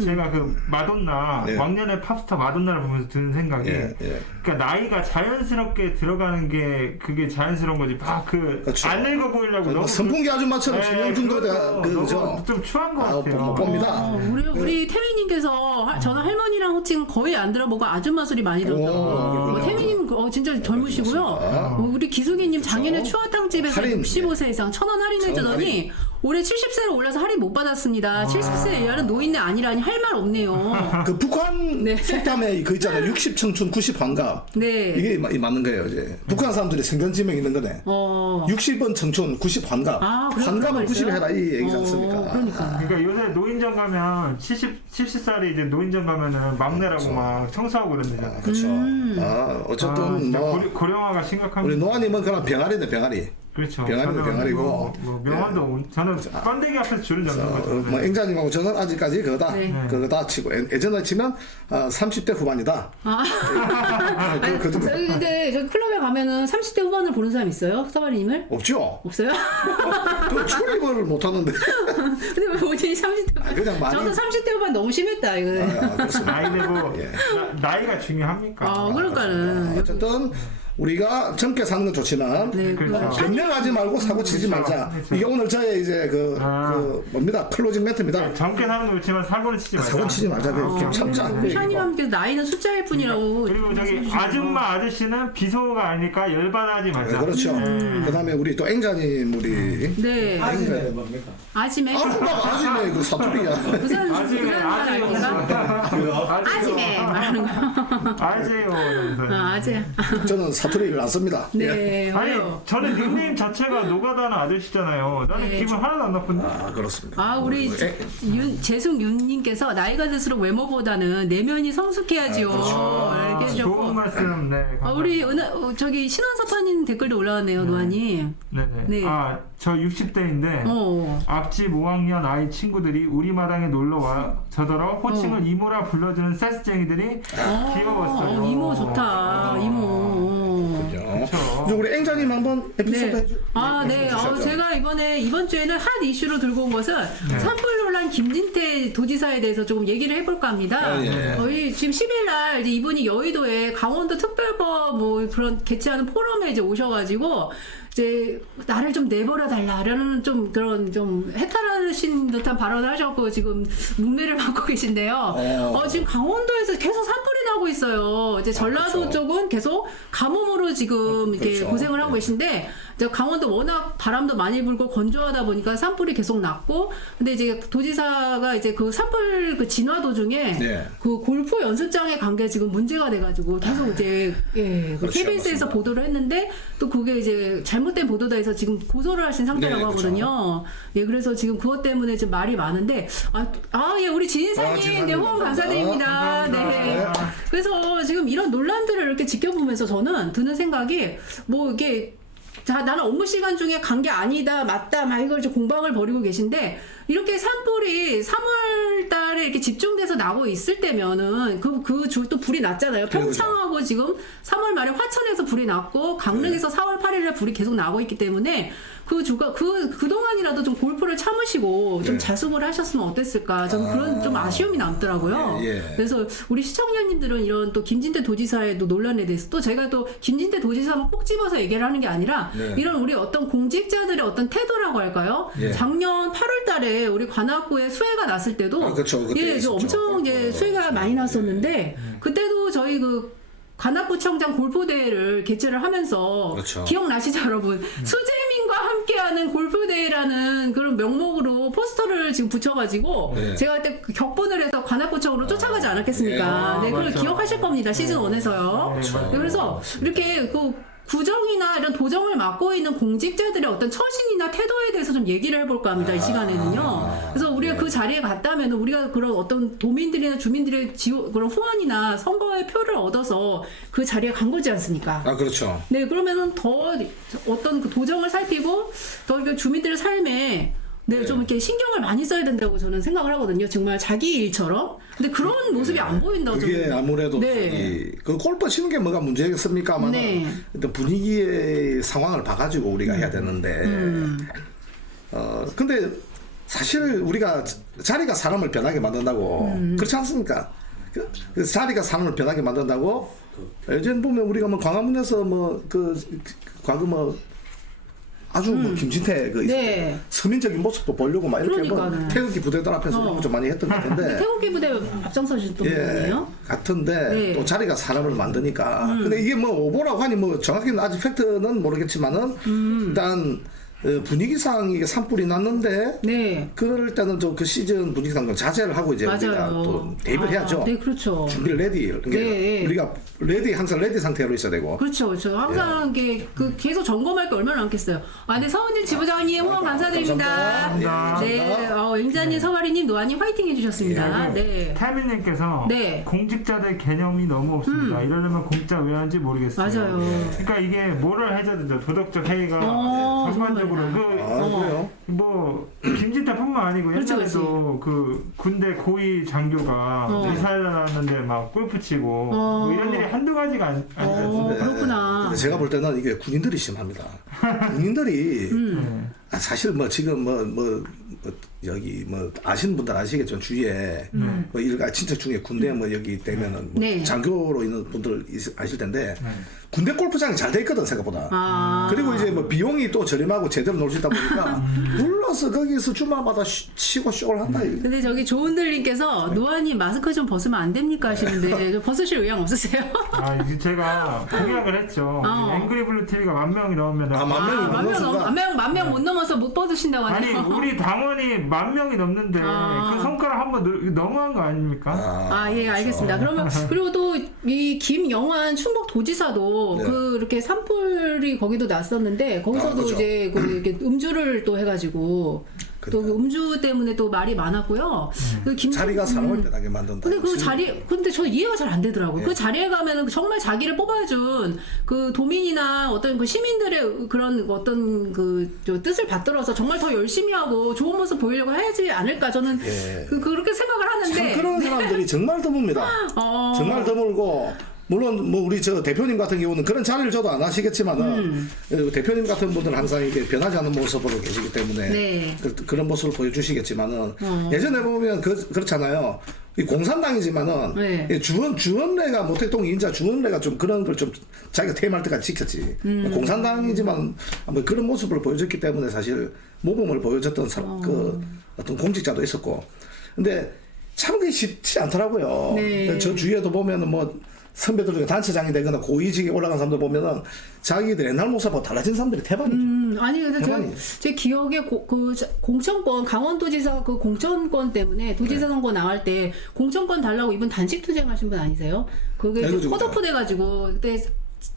제가 그 마돈나 왕년의 팝스타 마돈나를 보면서 드는 생각이 그러니까 나이가 자연스럽게 들어가는 게 그게 자연스러운 거지. 그렇죠. 안 늙어 보이려고 너무 선풍기 아줌마처럼 수명 중도가 그죠? 좀 추한 것 같아요. 못 봅니다. 우리 태민님께서 저는 할머니랑 호칭 거의 안 들어보고 아줌마 소리 많이 들었다고. 태민님 진짜 젊으시고요. 우리 기숙이님 작년에 추어탕집에서 할인. 65세 이상 1,000원 할인해주더니 올해 70세로 올라서 할인 못 받았습니다. 70세 이하는 노인네 아니라니 할 말 없네요. 그 북한 속담에 그 있잖아요. 60 청춘 90 환갑. 네. 이게 맞는 거예요. 이제 북한 사람들이 생견지명 있는 거네. 60은 청춘 90 환갑. 환갑은 90 해라 이 얘기지 않습니까? 그러니까 요새 노인정 가면 70살이 이제 노인정 가면은 막내라고 막 청소하고 그런다잖아요. 그렇죠. 어쨌든 뭐 고령화가 심각합니다. 우리 노아님은 그냥 병아리네 병아리. 그렇죠. 병아리도 저는 병아리고. 뭐 명언도 저는 번데기 앞에서 줄을 잡는 거죠. 뭐 앵자님하고 저는 아직까지 그거다 네. 그거다 치고 예전에 치면 30대 후반이다. 아니, 그 정도. 근데 저 클럽에 가면은 30대 후반을 보는 사람 있어요? 서바리님을? 없죠. 없어요? 그 출입을 못 하는데. 근데 왜 본인이 30대 후반? 그냥 많이. 저도 30대 후반 너무 심했다 이거. 그렇습니다. 나이 되고 예. 나이가 중요합니까? 그러니까는 어쨌든 우리가 젊게 사는 건 좋지만 네, 그렇죠. 변명하지 말고 사고 치지 말자. 그렇죠. 이게 오늘 저의 이제 그 뭡니다 클로징 멘트입니다. 젊게 사는 거 좋지만 사고를 치지 말자. 사고 치지 말자. 그 참자. 샤니맘께서 나이는 숫자일 뿐이라고. 그리고 저기 아줌마 아저씨는 비속어가 아니니까 열받아하지 말자. 그렇죠. 그다음에 우리 또 앵자님 우리 네. 아침에 뭡니까? 아침에 아줌마 그 사투리야. 부산 아침에 말 아닙니까? 아침에 말하는 거. 아재요. 아재. 저는 사투리를 안 씁니다. 예. 네. 아니 어려워. 저는 닉네임 자체가 노가다는 아저씨잖아요. 나는 네, 기분 하나도 안 나쁜데. 그렇습니다. 우리 재승윤님께서 나이가 들수록 외모보다는 내면이 성숙해야지요. 이렇게 해주셨고. 좋은 말씀. 네. 우리 감사합니다. 저기 신원섭파님 댓글도 올라왔네요, 노아님. 네네. 네. 저 60대인데 앞집 5학년 아이 친구들이 우리 마당에 놀러와 저더러 호칭을 이모라 불러주는 세스쟁이들이 귀여웠어요. 이모 좋다. 이모. 그렇죠. 이제 우리 앵자님 한번 에피소드 네. 해주. 네. 제가 이번 주에는 핫 이슈로 들고 온 것은 산불 논란 김진태 도지사에 대해서 조금 얘기를 해볼까 합니다. 예. 지금 10일 날 이제 이분이 여의도에 강원도 특별법 뭐 그런 개최하는 포럼에 이제 오셔가지고 이제 나를 좀 내버려 달라라는 좀 그런 좀 해탈하신 듯한 발언을 하셨고 지금 문매를 받고 계신데요. 지금 강원도에서 계속 산불이 나고 있어요. 이제 전라도 그렇죠. 쪽은 계속 가뭄으로 지금 이렇게 그렇죠. 고생을 하고 계신데 이제 강원도 워낙 바람도 많이 불고 건조하다 보니까 산불이 계속 났고 근데 이제 도지사가 이제 그 산불 그 진화 도중에 네. 그 골프 연습장에 간 게 지금 문제가 돼가지고 계속 이제 그 그렇죠. KBS에서 맞습니다. 보도를 했는데 또 그게 이제 잘못된 보도다 해서 지금 고소를 하신 상태라고 네, 그렇죠. 하거든요. 예, 그래서 지금 그것 때문에 좀 말이 많은데 예, 우리 지인사님 지인사님 네, 후원 감사드립니다. 감사합니다. 네. 그래서 지금 이런 논란들을 이렇게 지켜보면서 저는 드는 생각이 뭐 이게 나는 업무 시간 중에 간 게 아니다, 맞다, 막 이걸 좀 공방을 벌이고 계신데, 이렇게 산불이 3월 달에 이렇게 집중돼서 나고 있을 때면은, 그 줄 또 불이 났잖아요. 평창하고 지금 3월 말에 화천에서 불이 났고, 강릉에서 4월 8일에 불이 계속 나고 있기 때문에, 그동안이라도 좀 골프를 참으시고, 좀 자숙을 하셨으면 어땠을까. 저는 그런 좀 아쉬움이 남더라고요. 그래서 우리 시청자님들은 이런 또 김진태 도지사의 또 논란에 대해서 또 제가 또 김진태 도지사만 꼭 집어서 얘기를 하는 게 아니라, 이런 우리 어떤 공직자들의 어떤 태도라고 할까요? 작년 8월 달에 우리 관악구에 수해가 났을 때도 그렇죠. 그때 저 엄청 이제 수해가 많이 났었는데 그때도 저희 그 관악구청장 골프대회를 개최를 하면서 그렇죠. 기억나시죠 여러분? 수재민과 함께하는 골프대회라는 그런 명목으로 포스터를 지금 붙여가지고 제가 그때 격분을 해서 관악구청으로 쫓아가지 않았겠습니까? 네, 그걸 맞죠. 기억하실 겁니다. 시즌 1에서요. 맞아요. 그래서 이렇게 구정이나 이런 도정을 맡고 있는 공직자들의 어떤 처신이나 태도에 대해서 좀 얘기를 해볼까 합니다. 이 시간에는요. 그래서 우리가 그 자리에 갔다면 우리가 그런 어떤 도민들이나 주민들의 그런 후원이나 선거의 표를 얻어서 그 자리에 간 거지 않습니까? 그렇죠. 네, 그러면은 더 어떤 그 도정을 살피고 더 이렇게 주민들의 삶에 좀 이렇게 신경을 많이 써야 된다고 저는 생각을 하거든요. 정말 자기 일처럼. 근데 그런 모습이 안 보인다고 그게 저는. 아무래도 그 골프 치는 게 뭐가 문제겠습니까만 일단 분위기의 상황을 봐가지고 우리가 해야 되는데 근데 사실 우리가 자리가 사람을 변하게 만든다고 그렇지 않습니까? 그 자리가 사람을 변하게 만든다고 예전 보면 우리가 뭐 광화문에서 과거 아주 김진태 서민적인 모습도 보려고 막 이렇게 태극기 부대들 앞에서 좀 많이 했던 것 같은데 태극기 부대 앞장서셨던 분이에요? 같은데 또 자리가 사람을 만드니까 근데 이게 뭐 오보라고 하니 뭐 정확히는 아직 팩트는 모르겠지만은 일단 분위기상 이게 산불이 났는데 네. 그럴 때는 좀 그 시즌 분위기상 좀 자제를 하고 이제 우리가 맞아요. 또 대입을 해야죠. 네, 그렇죠. 준비를 레디. 그러니까 네. 우리가 항상 레디 상태로 있어야 되고. 그렇죠, 그렇죠. 항상 이게 그 계속 점검할 게 얼마나 많겠어요. 아, 네, 서은진 지부장님 후원 감사드립니다. 감사합니다. 네, 임자님, 서가리님, 노아님 화이팅 해주셨습니다. 네. 태민님께서 네. 공직자들 개념이 너무 없습니다. 이러려면 공직자 왜 하는지 모르겠어요. 맞아요. 그러니까 이게 뭐를 해줘야 되죠. 도덕적 해이가 전반적으로 그래요? 뭐 김진태뿐만 아니고 그렇죠, 옛날에도 그 군대 고위 장교가 미사일 나왔는데 막 골프 치고 뭐 이런 일이 한두 가지가 아니었어요. 그렇구나. 근데 제가 볼 때는 이게 군인들이 심합니다. 군인들이 사실 뭐 지금 뭐 여기 뭐 아시는 분들 아시겠죠. 주위에 뭐 일가 친척 중에 군대 뭐 여기 되면은 뭐 네. 장교로 있는 분들 아실 텐데 군대 골프장이 잘 돼 있거든 생각보다. 아. 그리고 이제 뭐 비용이 또 저렴하고 제대로 놀 수 있다 보니까 불러서 거기서 주말마다 치고 쇼를 한다. 근데 저기 조은들님께서 노아님 마스크 좀 벗으면 안 됩니까 하시는데 벗으실 의향 없으세요? 아, 이제 제가 공약을 했죠. 앵그리블루 TV가 10,000명이 넘으면 아, 10,000명이 넘는 순간. 만 명 못 넘어서 못 벗으신다고 아니 하네요. 우리 당원이 10,000명이 넘는데 그 손가락 한번 너무한 거 아닙니까? 아, 예, 알겠습니다. 그러면, 그리고 또, 이 김영환 충북도지사도 네. 그, 이렇게 산불이 거기도 났었는데, 거기서도 그렇죠. 이제 그, 이렇게 음주를 또 해가지고, 또 그 음주 때문에 또 말이 많았고요. 그 자리가 사람을 변하게 만든다. 근데 그 자리, 근데 저 이해가 잘 안 되더라고요. 그 자리에 가면은 정말 자기를 뽑아준 그 도민이나 어떤 그 시민들의 그런 어떤 저 뜻을 받들어서 정말 더 열심히 하고 좋은 모습 보이려고 하지 않을까 저는 예. 그렇게 생각을 참 하는데. 그런 사람들이 정말 드뭅니다. 정말 드물고 물론 뭐 우리 저 대표님 같은 경우는 그런 자리를 줘도 안 하시겠지만은 대표님 같은 분들은 항상 이렇게 변하지 않는 모습으로 계시기 때문에 네. 그런 모습을 보여주시겠지만은 예전에 보면 그렇잖아요. 이 공산당이지만은 네. 주원래가 모택동 인자 주원래가 좀 그런 걸 좀 자기가 퇴임할 때까지 지켰지. 공산당이지만 뭐 그런 모습을 보여줬기 때문에 사실 모범을 보여줬던 그 어떤 공직자도 있었고. 근데 참 그게 쉽지 않더라고요. 네. 저 주위에도 보면은 뭐 선배들 중에 단체장이 되거나 고위직에 올라간 사람들 보면은 자기들 옛날 모습하고 달라진 사람들이 대박이죠. 아니 근데 제 기억에 그 공천권 강원도지사 그 공천권 때문에 도지사 선거 나갈 때 공천권 달라고 이분 단식 투쟁하신 분 아니세요? 그게 네, 그죠, 컷오프 돼가지고 그때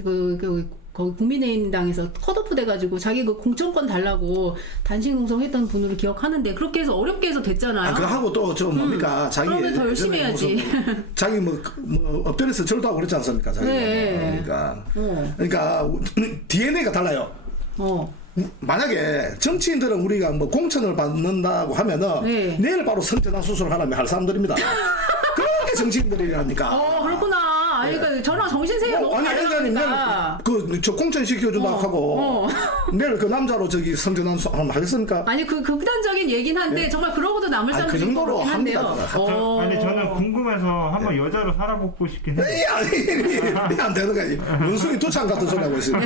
거기 국민의힘당에서 컷오프 돼가지고 자기 그 공천권 달라고 단식 농성했던 분으로 기억하는데 그렇게 해서 어렵게 해서 됐잖아요. 아, 그거 하고 또 좀 뭡니까? 자기 그러면 더 열심히 예전에 해야지. 무슨 자기 뭐 엎드려서 절도 하고 그랬지 않습니까? 자기가 네. 그러니까 DNA가 달라요. 만약에 정치인들은 우리가 뭐 공천을 받는다고 하면은 네. 내일 바로 성전환 수술을 하라면 할 사람들입니다. 그렇게 정치인들이라니까. 그렇구나. 아니 그러니까 저랑 정신세계가 너무 아니 회장님 다르니까. 그저 공천 시켜준다고 하고 내일 그 남자로 저기 성전환 하면 하겠습니까? 아니 그 극단적인 얘긴 한데 정말 그러고도 남을 아니, 사람들이 그 정도로 있긴 한데요. 합니다. 아니 저는 궁금해서 한번 여자로 살아보고 싶긴 해요. 아니 안 되는 거야. 문수이 도창 같은 소리 하고 있어요.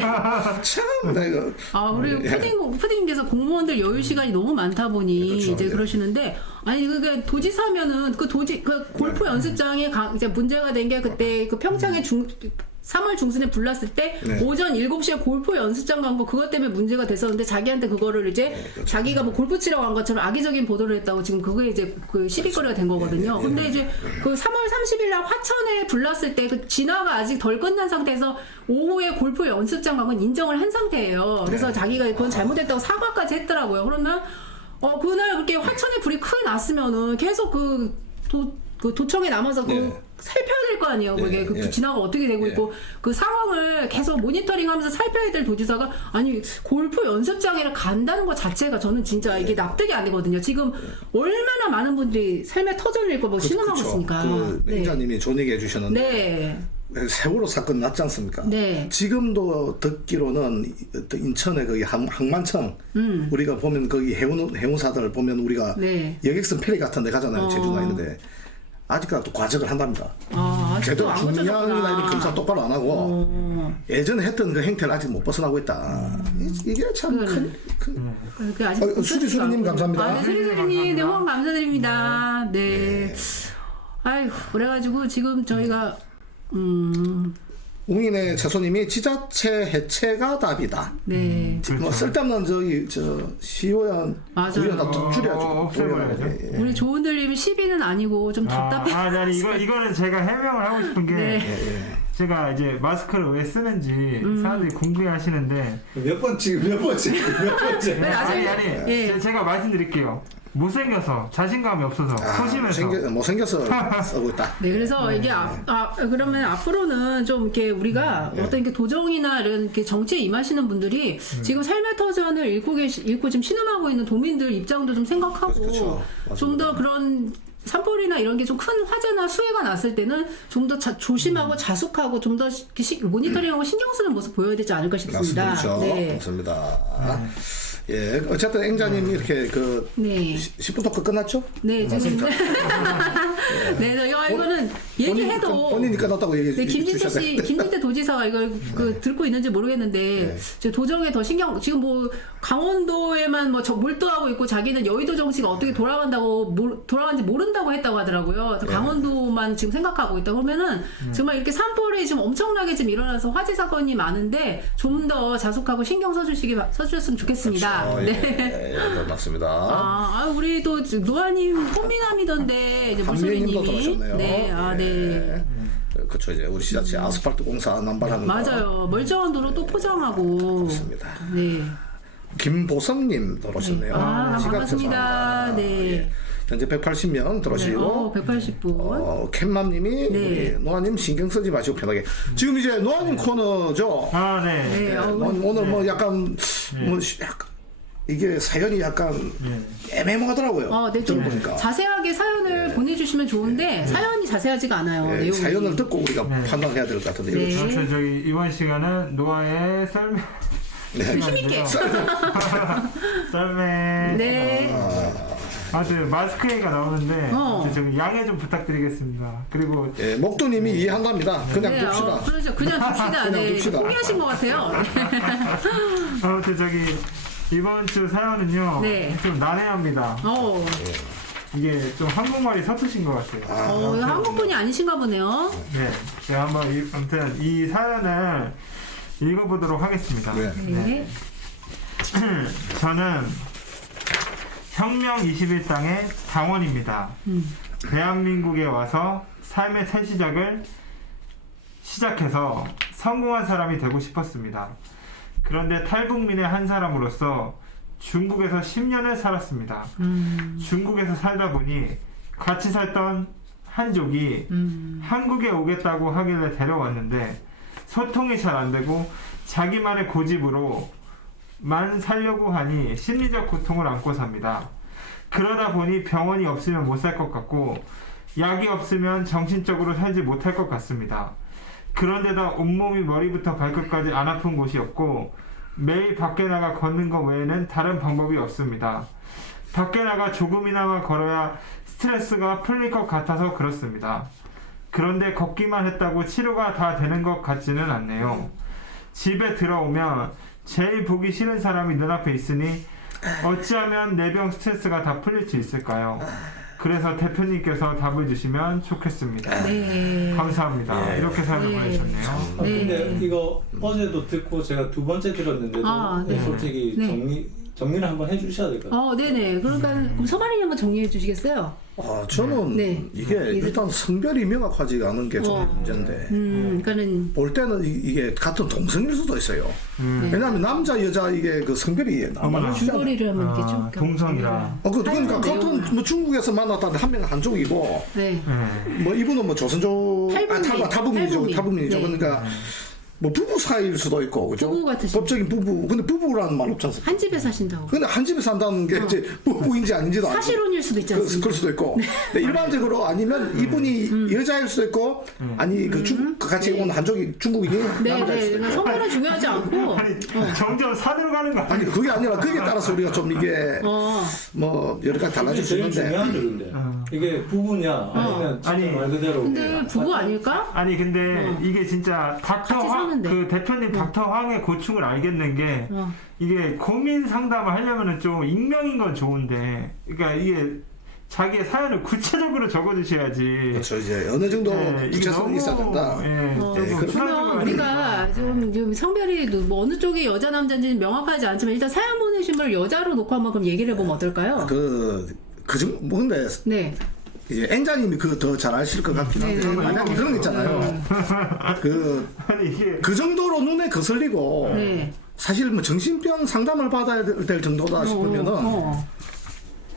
참 내가 아, 우리 푸딩님께서 공무원들 여유 시간이 너무 많다 보니 그렇죠. 이제 예. 그러시는데 아니 그게 도지사면은 그 골프 연습장에 이제 문제가 된 게 그때 그 평창에 3월 중순에 불났을 때 네. 오전 7시에 골프 연습장 간 거 그것 때문에 문제가 됐었는데 자기한테 그거를 이제 그렇죠. 자기가 뭐 골프 치러 간 것처럼 악의적인 보도를 했다고 지금 그게 이제 그 시비거리가 된 거거든요. 근데 이제 그 3월 30일 날 화천에 불났을 때 그 진화가 아직 덜 끝난 상태에서 오후에 골프 연습장 간 건 인정을 한 상태예요. 그래서 자기가 그건 잘못했다고 사과까지 했더라고요. 그러면 그날 그렇게 화천에 불이 크게 났으면은 계속 그 도청에 남아서 살펴야 될 거 아니에요. 그게 그 진화가 어떻게 되고 있고 그 상황을 계속 모니터링하면서 살펴야 될 도지사가 아니 골프 연습장에 간다는 것 자체가 저는 진짜 이게 납득이 안 되거든요. 지금 얼마나 많은 분들이 삶의 터전을 잃고 뭐 신음하고 있으니까. 그 매니저님이 좋은 얘기 해주셨는데 네. 세월호 사건 났지 않습니까? 네. 지금도 듣기로는 인천의 거기 항만청 우리가 보면 거기 해운사들 보면 우리가 네. 여객선 페리 같은 데 가잖아요. 제주나 있는데 아직까지도 과적을 한답니다. 아직도 제대로 안 중량이나 고쳐졌구나. 이런 검사 똑바로 안 하고 예전에 했던 그 행태를 아직 못 벗어나고 있다. 이게 참 큰. 그게 아직 수리수리님 감사합니다. 아, 네, 수리수리님, 네, 후원 감사드립니다. 네. 아이고, 그래가지고 지금 저희가, 웅인의 채소님이 지자체 해체가 답이다. 네. 뭐 쓸데없는 시의원 맞아요. 구의원 다 줄여야죠. 없애버려야죠. 예, 예. 우리 좋은들님이 10위는 아니고 좀 답답해. 아니 이거는 제가 해명을 하고 싶은 게 네. 제가 이제 마스크를 왜 쓰는지 사람들이 궁금해하시는데 몇 번째? 네, 나중에 예. 제가 말씀드릴게요. 못생겨서 자신감이 없어서 소심해서 못생겨서 쓰고 있다. 네, 그래서 이게 그러면 앞으로는 좀 이렇게 우리가 어떤 이렇게 도정이나 이런 이렇게 정치에 임하시는 분들이 지금 삶의 터전을 읽고 지금 신음하고 있는 도민들 입장도 좀 생각하고 그렇죠. 좀 더 그런 산불이나 이런 게 좀 큰 화재나 수해가 났을 때는 좀 더 조심하고 자숙하고 좀 더 모니터링하고 신경 쓰는 모습 보여야 되지 않을까 싶습니다. 맞습니다. 네. 맞습니다. 예, 어쨌든 앵자님이 이렇게 네. 10분 토크 끝났죠? 네, 지금 네, 이거는 얘기해도 본인이 끝났다고 얘기해 네, 김진태 주셨는데. 김진태 도지사가 이걸 듣고 있는지 모르겠는데 저 도정에 더 신경 지금 뭐 강원도에만 뭐 몰두하고 있고 자기는 여의도 정치가 어떻게 돌아가는지 모른다고 했다고 하더라고요. 강원도만 지금 생각하고 있다 그러면은 정말 이렇게 산불이 지금 엄청나게 지금 일어나서 화재 사건이 많은데 좀 더 자숙하고 신경 써주셨으면 좋겠습니다. 그렇죠. 네. 예, 맞습니다. 우리 또 노아님 꽃미남이던데 이제 한미애님도 물소리님이 들어오셨네요. 네, 네. 그렇죠. 이제 우리 지자체 아스팔트 공사 남발하는 거. 맞아요. 멀쩡한 도로 또 포장하고. 맞습니다. 네. 김보성님 들어오셨네요. 반갑습니다. 네. 예. 현재 180명 들어오시고. 180분. 캔맘님이 네. 우리 노아님 신경 쓰지 마시고 편하게. 지금 이제 노아님 코너죠. 네. 네. 예, 오늘 뭐 약간 약간 이게 사연이 약간 애매모하더라고요. 네, 좀 들어보니까. 자세하게 사연을 보내주시면 좋은데 사연이 자세하지 않아요. 예, 내용이. 사연을 듣고 우리가 판단해야 될 것 같은데. 네. 그렇죠? 저희 이번 시간은 노아의 썰매 힘있게. 썰매 네. 아무튼 마스크 얘기가 나오는데 어. 좀 양해 좀 부탁드리겠습니다. 그리고 예, 목도님이 이해한답니다. 그냥 네, 둡시다. 그렇죠. 그냥 둡시다. 그냥 네. 둡시다. 포기하신 것 같아요. 아무튼 이번 주 사연은요 네. 좀 난해합니다. 이게 좀 한국말이 서투신 것 같아요. 한국분이 아니신가 보네요. 네, 제가 한번 아무튼 이 사연을 읽어보도록 하겠습니다. 네. 네. 저는 혁명 21당의 당원입니다. 대한민국에 와서 삶의 새 시작을 시작해서 성공한 사람이 되고 싶었습니다. 그런데 탈북민의 한 사람으로서 중국에서 10년을 살았습니다. 중국에서 살다 보니 같이 살던 한족이 한국에 오겠다고 하길래 데려왔는데 소통이 잘 안 되고 자기만의 고집으로 만 살려고 하니 심리적 고통을 안고 삽니다. 그러다 보니 병원이 없으면 못 살 것 같고 약이 없으면 정신적으로 살지 못할 것 같습니다. 그런데다 온몸이 머리부터 발끝까지 안 아픈 곳이 없고 매일 밖에 나가 걷는 것 외에는 다른 방법이 없습니다. 밖에 나가 조금이나마 걸어야 스트레스가 풀릴 것 같아서 그렇습니다. 그런데 걷기만 했다고 치료가 다 되는 것 같지는 않네요. 집에 들어오면 제일 보기 싫은 사람이 눈앞에 있으니 어찌하면 내 병 스트레스가 다 풀릴 수 있을까요? 그래서 대표님께서 답을 주시면 좋겠습니다. 네. 감사합니다. 예. 이렇게 사연을 네. 보내주셨네요. 네. 근데 이거 어제도 듣고 제가 두 번째 들었는데도 네. 솔직히 네. 정리를 한번 해주셔야 될 것 같아요. 네네. 그러니까 그럼 서발이 한번 정리해 주시겠어요? 저는 네. 이게 일단 성별이 명확하지 않은 게 좀 문제인데 그러니까는 볼 때는 이게 같은 동성일 수도 있어요. 왜냐하면 남자 여자 이게 그 성별이 어머나. 나눠지잖아요. 줄거리를 한번 이렇게 좀 동성이라. 그러니까 하얀 같은 내용을. 뭐 중국에서 만났다는데 한 명은 한족이고 네. 뭐 이분은 뭐 조선족 탈북민. 탈북민이죠. 네. 그러니까 뭐 부부 사이일 수도 있고 그죠? 부부 같으신 법적인 부부. 근데 부부라는 말 없지 않습니까? 한 집에 사신다고. 근데 한 집에 산다는 게 이제 부부인지 아닌지도 알고. 사실혼일 수도 있지 않습니까? 그럴 수도 있고. 근데 일반적으로 아니면 이분이 여자일 수도 있고, 아니 그 같이 온 한족이 중국인이 네, 남자일 네. 수도 있고. 그러니까 성별은 중요하지 않고. 아니 점점 산으로 가는 거 아니 아니에요? 그게 아니라 그게 따라서 우리가 좀 이게 뭐 여러 가지 달라질 수 제일 있는데. 중요한 데 이게 부부냐 아니면 진짜 아니, 말 그대로 근데 부부 아닐까? 아니 근데 이게 진짜 같이 사는데. 그 대표님 닥터 황의 고충을 알겠는 게 이게 고민 상담을 하려면은 좀 익명인 건 좋은데, 그러니까 이게 자기의 사연을 구체적으로 적어주셔야지. 그렇죠. 이제 어느 정도 이게 구체성이 있어야 된다. 그러면 우리가 좀 성별이 뭐 어느 쪽이 여자 남자인지는 명확하지 않지만 일단 사연 보내신 걸 여자로 놓고 한번 그럼 얘기를 해보면 어떨까요? 뭐 근데 네. 이제 N자님이 더 잘 아실 것 같긴 한데 만약에 그런 거 있잖아요. 아니 이게 그 정도로 눈에 거슬리고 네. 사실 뭐 정신병 상담을 받아야 될 정도다 싶으면은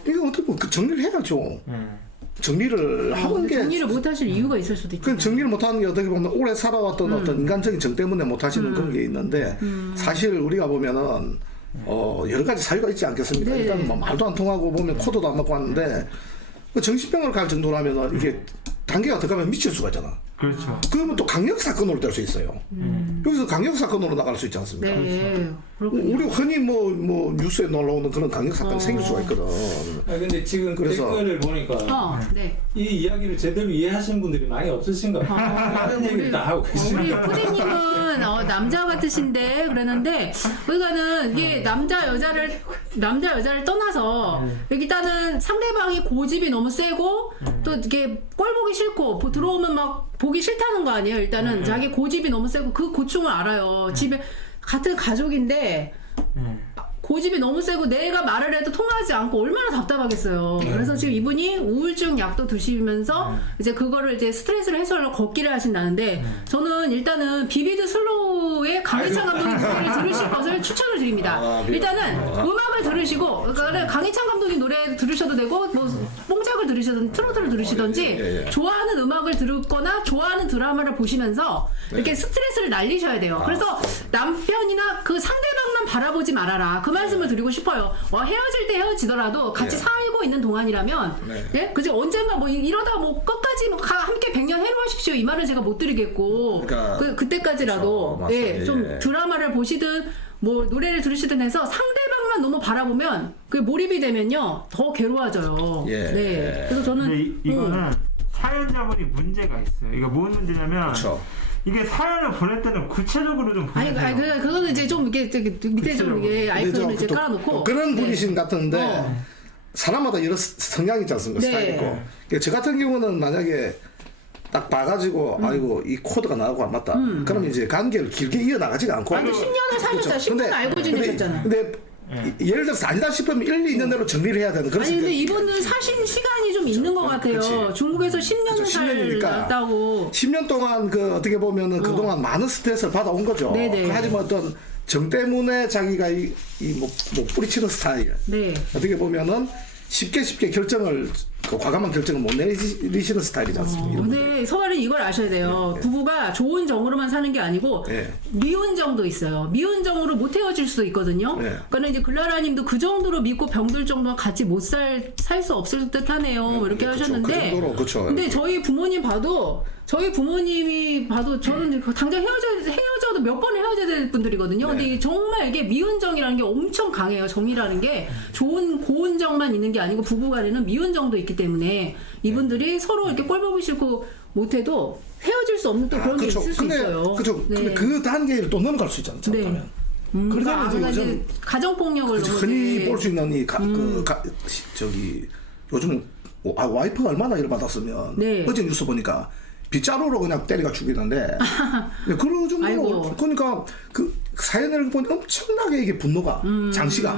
이거 어떻게 보면 정리를 해야죠. 정리를 하는 게 정리를 못 하실 이유가 있을 수도 있죠. 그 정리를 못하는 게 어떻게 보면 오래 살아왔던 어떤 인간적인 정 때문에 못하시는 그런 게 있는데 사실 우리가 보면은 여러 가지 사유가 있지 않겠습니까? 네. 일단 뭐 말도 안 통하고 보면 코드도 안 맞고 하는데 그 정신병을 갈 정도라면 이게 단계가 더 가면 미칠 수가 있잖아. 그렇죠. 그러면 또 강력 사건으로 될 수 있어요. 여기서 강력 사건으로 나갈 수 있지 않습니까? 네. 그렇군요. 우리 흔히 뭐 뉴스에 놀라오는 그런 강력 사건이 생길 수가 있거든. 근데 지금 그래서- 댓글을 보니까 네. 이 이야기를 제대로 이해하시는 분들이 많이 없으신가 봐요. 다른 얘기를 다 하고 우리 계시니까. 푸디님은 남자 같으신데 그러는데 그러니까는 이게 남자 여자를 떠나서 일단은 상대방이 고집이 너무 세고 또 이게 꼴 보기 싫고 들어오면 막 보기 싫다는 거 아니에요. 일단은 자기 고집이 너무 세고 그 고충을 알아요. 집에 같은 가족인데 고집이 너무 세고 내가 말을 해도 통하지 않고 얼마나 답답하겠어요. 그래서 지금 이분이 우울증 약도 드시면서 이제 그거를 이제 스트레스를 해소하려고 걷기를 하신다는데 저는 일단은 비비드 슬로우의 강희찬 감독님 노래를 들으실 것을 추천을 드립니다. 일단은 음악을 들으시고 그러니까 강희찬 감독님 노래 들으셔도 되고 뭐 뽕짝을 들으시든 트로트를 들으시든지 좋아하는 음악을 들거나 좋아하는 드라마를 보시면서 이렇게 스트레스를 날리셔야 돼요. 그래서 남편이나 그 상대방만 바라보지 말아라. 그 말씀을 드리고 싶어요. 헤어질 때 헤어지더라도 같이 살고 있는 동안이라면, 예? 그지 언젠가 뭐 이러다 뭐 끝까지 뭐 함께 100년 해로하십시오. 이 말은 제가 못 드리겠고, 그러니까 그때까지라도, 그렇죠. 예, 좀 예. 드라마를 보시든, 뭐 노래를 들으시든 해서 상대방만 너무 바라보면 그 몰입이 되면요 더 괴로워져요. 예. 네. 그래서 저는 근데 이거는 사연자분이 문제가 있어요. 이거 뭔 문제냐면 그렇죠. 이게 사연을 보낼 때는 구체적으로 좀 아니, 보내세요. 그거는 이제 좀 이렇게 밑에 좀 이게 아이콘을 이제 또 깔아놓고 그런 네. 분이신 같은데 사람마다 여러 성향이 있지 않습니까? 네. 스타일 있고. 그러니까 저 같은 경우는 만약에 딱 봐가지고 아이고 이 코드가 나하고 안 맞다. 그럼 이제 관계를 길게 이어나가지가 않고. 아니 10년을 사셨잖아. 10년 알고 지내셨잖아. 근데 예를 들어서 아니다 싶으면 1, 2년 내로 정리를 해야 되는 그런 아니 근데 성격이 이분은 사신 시간이 좀 있는 것 같아요. 그치. 중국에서 10년을 그쵸, 10년이니까. 살았다고. 10년 동안 그 어떻게 보면은 그동안 많은 스트레스를 받아온 거죠. 네네. 하지만 어떤 정 때문에 자기가 뭐 뿌리치는 스타일. 네. 어떻게 보면은 쉽게 결정을 과감한 결정을 못 내리시는 스타일이지 않습니까? 근데 서발은 이걸 아셔야 돼요. 부부가 좋은 정으로만 사는 게 아니고 네. 미운 정도 있어요. 미운 정으로 못 헤어질 수도 있거든요. 네. 그러니까 이제 글라라님도 그 정도로 믿고 병들 정도는 같이 못 살 수 없을 듯하네요. 뭐 이렇게 그쵸. 하셨는데. 그 정도로, 그쵸. 근데 저희 부모님이 봐도 저는 당장 헤어져도 몇 번 헤어져야 될 분들이거든요. 근데 이게 정말 이게 미운 정이라는 게 엄청 강해요. 정이라는 게 좋은 고운 정만 있는 게 아니고 부부간에는 미운 정도 있기 때문에 이분들이 서로 이렇게 꼴 보기 싫고 못해도 헤어질 수 없는 또 그런 게 있을 수 있어요. 그죠. 네. 근데 그 단계를 또 넘어갈 수 있잖아요. 네. 그러면. 그러니까 그러다 이제 이제 가정폭력을 너무 흔히 이제- 볼 수 있는 요즘 와이프가 얼마나 일 받았으면 네. 어제 뉴스 보니까 빗자루로 그냥 때려가 죽이는데 네, 그런 정도로 아이고. 그러니까 그 사연을 보니 엄청나게 이게 분노가 장시가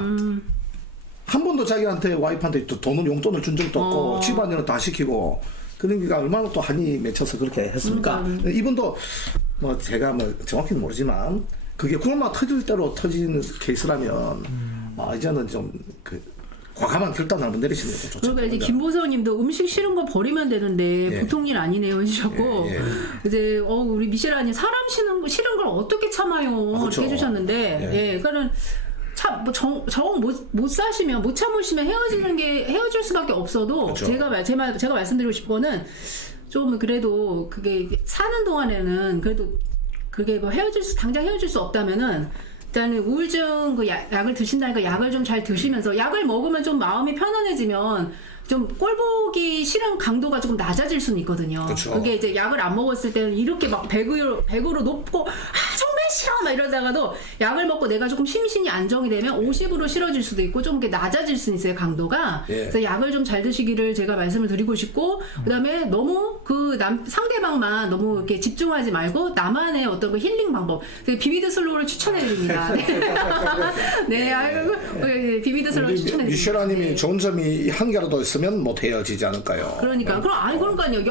한 번도 자기한테 와이프한테 또 용돈을 준 적도 없고 집안일은 다 시키고 그러니까 얼마나 또 한이 맺혀서 그렇게 했습니까? 이분도 뭐 제가 뭐 정확히는 모르지만 그게 굴마 터질 대로 터지는 케이스라면 이제는 좀 과감한 결단을 한번 내리시는 게 좋죠. 그러니까 이제 김보서님도 음식 싫은 거 버리면 되는데 예. 보통 일 아니네요 해주셨고 예, 예. 이제 우리 미셸아님 사람 싫은 걸 어떻게 참아요 그렇죠. 이렇게 해주셨는데 그러니까 못 사시면 못 참으시면 헤어질 수밖에 없어도 그렇죠. 제가 말씀드리고 싶은 거는 좀 그래도 그게 사는 동안에는 그래도 그게 뭐 당장 헤어질 수 없다면은 일단은 우울증 약을 드신다니까 약을 좀 잘 드시면서 약을 먹으면 좀 마음이 편안해지면 좀 꼴보기 싫은 강도가 조금 낮아질 수는 있거든요. 그렇죠. 그게 이제 약을 안 먹었을 때는 이렇게 막 100으로 높고 정말 싫어 막 이러다가도 약을 먹고 내가 조금 심신이 안정이 되면 50으로 싫어질 수도 있고 좀 이렇게 낮아질 수 있어요, 강도가. 예. 그래서 약을 좀 잘 드시기를 제가 말씀을 드리고 싶고, 그다음에 너무 그 상대방만 너무 이렇게 집중하지 말고 나만의 어떤 그 힐링 방법. 비비드 슬로우를 추천해드립니다. 네, 아이고, 비비드 슬로우 추천해드립니다. 미쉐라님이 좋은 점이 한 개라도 있으면 못 헤어지지 않을까요? 그러니까 그러니까요. 그러니까는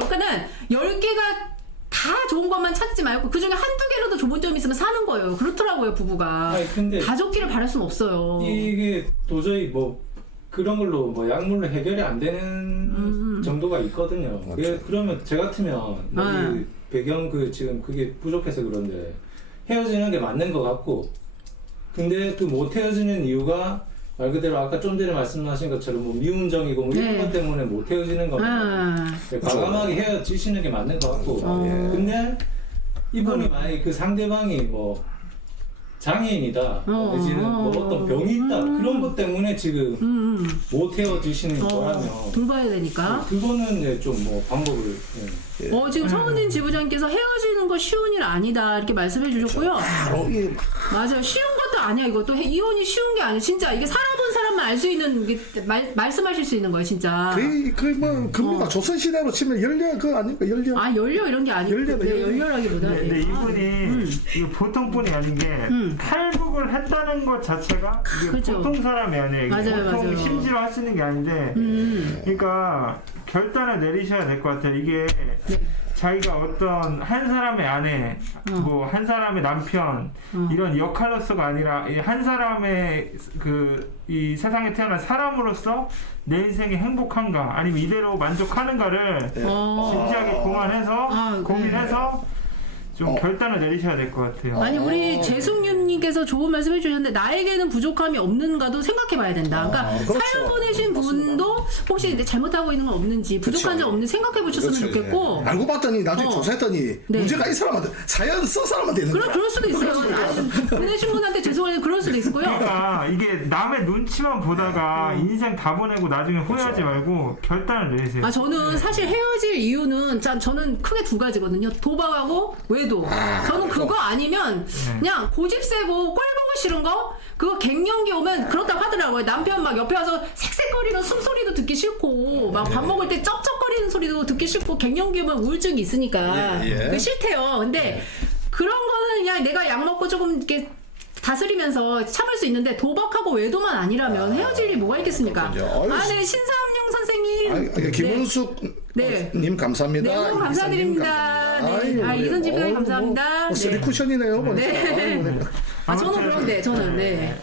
10개가 다 좋은 것만 찾지 말고 그 중에 한두 개라도 좋은 점이 있으면 사는 거예요. 그렇더라고요, 부부가. 아니, 근데 다 좋기를 바랄 수는 없어요. 이게 도저히 뭐 그런 걸로 뭐 약물로 해결이 안 되는 정도가 있거든요. 그러면 제 같으면 이 배경 지금 그게 부족해서 그런데 헤어지는 게 맞는 것 같고, 근데 그 못 헤어지는 이유가 말 그대로 아까 좀 전에 말씀하신 것처럼 뭐 미운정이고 뭐 이런 것 때문에 못 헤어지는 거면 과감하게 헤어지시는 게 맞는 것 같고, 근데 이분이 만약에 그 상대방이 뭐 장애인이다, 내지는 뭐 어떤 병이 있다, 그런 것 때문에 지금 못 헤어지시는 거라면 돌봐야 되니까. 그거는 좀 뭐 방법을 지금 서은진 지부장께서 헤어지는 거 쉬운 일 아니다 이렇게 말씀해 주셨고요. 맞아요. 쉬운 것도 아니야. 이것도 이혼이 쉬운 게 아니야. 진짜 이게 살아본 사람만 알 수 있는 말씀하실 수 있는 거예요, 진짜. 거의 뭐 금리가 조선시대로 치면 연려 그거 아닙니까? 연려. 연려 이런 게 아니고 열렬하기보다. 근데 이분이 이거 보통 분이 아닌 게 탈북을 했다는 것 자체가 이게 그죠. 보통 사람이 아니에요. 이게 맞아요, 보통 맞아요. 심지로 하시는 게 아닌데, 그러니까 결단을 내리셔야 될 것 같아요. 이게 자기가 어떤 한 사람의 아내, 뭐 한 사람의 남편 이런 역할로서가 아니라 한 사람의 이 세상에 태어난 사람으로서 내 인생이 행복한가 아니면 이대로 만족하는가를 진지하게 고민해서 좀 결단을 내리셔야 될 것 같아요. 아니 우리 재숙님께서 좋은 말씀 해주셨는데 나에게는 부족함이 없는가도 생각해봐야 된다. 그러니까 그렇죠. 사연 보내신 분도 혹시 이제 잘못하고 있는 건 없는지 부족한 점 없는지 생각해보셨으면 그렇죠, 좋겠고. 예. 알고 봤더니 나중에 조사했더니 문제가 이 사람한테 사연 쓴 사람한테 있는 거야. 그럴 수도 있어요. 아니, 보내신 분한테 죄송한데 그럴 수도 있고요. 그러니까 이게 남의 눈치만 보다가 인생 다 보내고 나중에 후회하지 말고 결단을 내리세요. 저는 사실 헤어질 이유는 저는 크게 두 가지거든요. 도박하고 외도. 저는 그거 아니면 그냥 고집 세고 꼴 보기 싫은 거 그거 갱년기 오면 그렇다고 하더라고요. 남편 막 옆에 와서 색색거리는 숨소리도 듣기 싫고 막 밥 먹을 때 쩝쩝거리는 소리도 듣기 싫고 갱년기 오면 우울증이 있으니까 그게 싫대요. 근데 그런 거는 그냥 내가 약 먹고 조금 이렇게 다스리면서 참을 수 있는데 도박하고 외도만 아니라면 헤어질 일이 뭐가 있겠습니까? 네, 신삼용 선생님. 김은숙 님 감사합니다. 네, 너무 감사드립니다. 이선집 선생님 감사합니다. 쓰리 쿠션이네요. 보니까. 저는 그런데 저는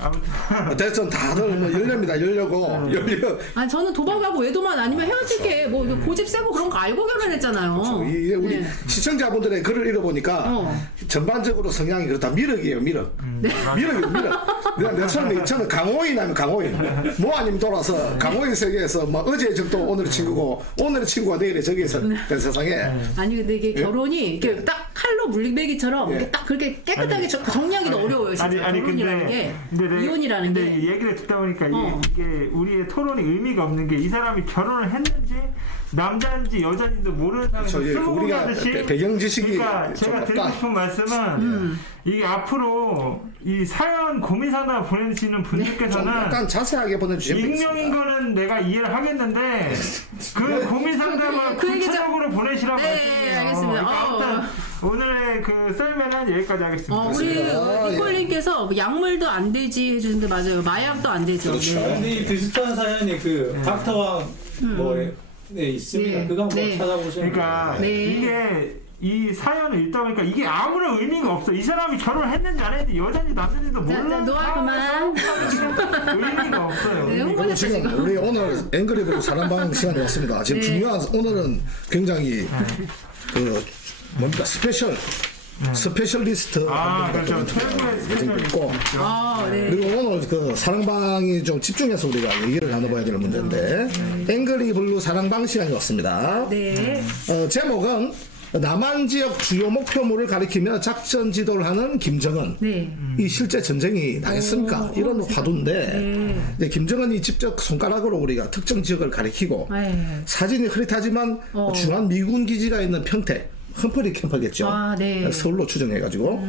어쨌든 다들 뭐 열려입니다. 열려고 열려. 저는 도박하고 외도만 아니면 헤어질 게 뭐 고집 세고 그런 거 알고 결혼했잖아요. 이게 우리 시청자분들의 글을 읽어보니까 전반적으로 성향이 그렇다. 미륵이에요, 미륵. 내가 저는 강호인 하면 강호인. 뭐 아니면 돌아서 강호인 세계에서 뭐 어제의 적도 오늘의 친구고 오늘의 친구가 내일의 적에서 된 세상에. 아니 근데 이게 결혼이 이렇게 딱 칼로 물리배기처럼 이렇게 딱 그렇게 깨끗하게 정리하기도 어려워요. 진짜 결혼이라는 게 이혼이라는 게. 근데 얘기를 듣다 보니까 이게 우리의 토론이 의미가 없는 게 이 사람이 결혼을 했는지 남자인지 여자인지도 모르는 상황에서 우리가 배경 지식이 그러니까 제가 드리고 싶은 말씀은 이게 앞으로 이 사연 고민 상담을 보내주시는 분들께서는 약간 자세하게 보내주시면 익명인 거는 내가 이해를 하겠는데 그 고민 상담을 구체적으로 보내시라고 말씀이에요. 알겠습니다. 그러니까 오늘의 그 썰매는 여기까지 하겠습니다. 우리 니콜님께서 약물도 안 되지 해주는데 맞아요. 마약도 안 되죠. 그렇죠. 근데 이 비슷한 사연이 닥터왕 있습니다. 그거 한번 찾아보시면 그러니까 이게 이 사연을 읽다 보니까 이게 아무런 의미가 없어. 이 사람이 결혼을 했는지 안 했는지 여자인지 남자인지도 모르는 노아 그만. 의미가 없어요. 그리고 지금 우리 오늘 앵그리브로 사랑방 시간이 왔습니다. 지금 중요한 오늘은 굉장히 뭡니까 스페셜리스트 그렇죠. 최고의 있고 그리고 오늘 사랑방이 좀 집중해서 우리가 얘기를 나눠봐야 될 문제인데 앵그리 블루 사랑방 시간이 왔습니다. 제목은 남한 지역 주요 목표물을 가리키며 작전 지도를 하는 김정은. 이 실제 전쟁이 나겠습니까? 이런 화두인데 이제 김정은이 직접 손가락으로 우리가 특정 지역을 가리키고 사진이 흐릿하지만 중앙 미군 기지가 있는 평택 험프리 캠퍼겠죠. 아, 네. 서울로 추정해가지고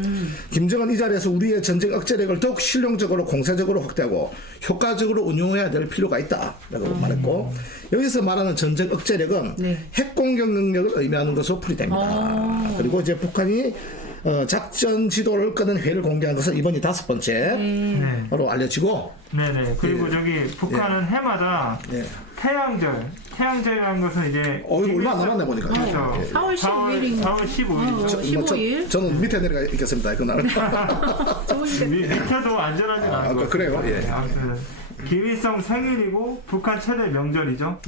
김정은 이 자리에서 우리의 전쟁 억제력을 더욱 실용적으로 공세적으로 확대하고 효과적으로 운용해야 될 필요가 있다라고 말했고 여기서 말하는 전쟁 억제력은 네. 핵 공격 능력을 의미하는 것으로 풀이됩니다. 그리고 이제 북한이 작전 지도를 끄는 회의를 공개한 것은 이번이 5번째로 알려지고 네네. 그리고 저기 북한은 해마다 예. 태양절이라는 것은 이제 얼마 안 남았네 보니까. 그렇죠. 예. 4월 15일인가? 4월 15일이죠. 15일. 저는 밑에 내려가 있겠습니다. 그날. 밑에도 안전하진 않은 것 그래요? 같아요. 예. 아무튼 김일성 생일이고 북한 최대 명절이죠.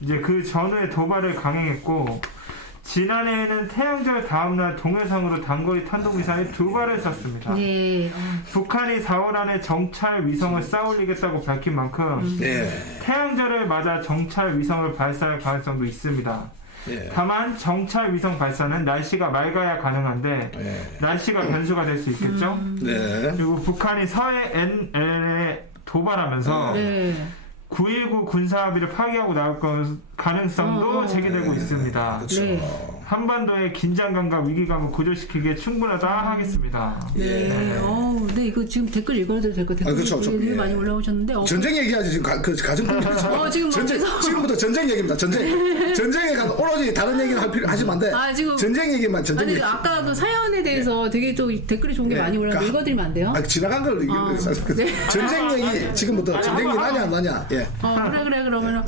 이제 그 전후에 도발을 강행했고 지난해에는 태양절 다음날 동해상으로 단거리 탄도미사일 2발을 쐈습니다. 네. 북한이 4월 안에 정찰 위성을 쌓아올리겠다고 밝힌 만큼 예. 태양절을 맞아 정찰 위성을 발사할 가능성도 있습니다. 예. 다만 정찰 위성 발사는 날씨가 맑아야 가능한데 예. 날씨가 변수가 될 수 있겠죠. 네. 그리고 북한이 서해 NLL에 도발하면서 네. 9.19 군사합의를 파기하고 나올 가능성도 제기되고 있습니다. 그렇죠. 네. 한반도의 긴장감과 위기감을 고조시키기에 충분하다 하겠습니다. 네. 네, 이거 지금 댓글 읽어도 될 것 같아요. 그렇죠. 댓글이 예. 많이 올라오셨는데. 전쟁 얘기하지 지금 가정법이죠. 지금 전쟁 먼저. 지금부터 전쟁 얘기입니다. 전쟁에 가서 오로지 다른 얘기는 하시면 안 돼. 지금 전쟁 얘기만 전쟁 아니 얘기. 아까 그 사연에 대해서 되게 또 댓글이 좋은 게 네. 많이 올라왔는데 그러니까 읽어드리면 안 돼요? 지나간 걸 네. 전쟁 얘기 지금부터 전쟁 얘기 나냐 안 나냐. 예. 그래 그러면은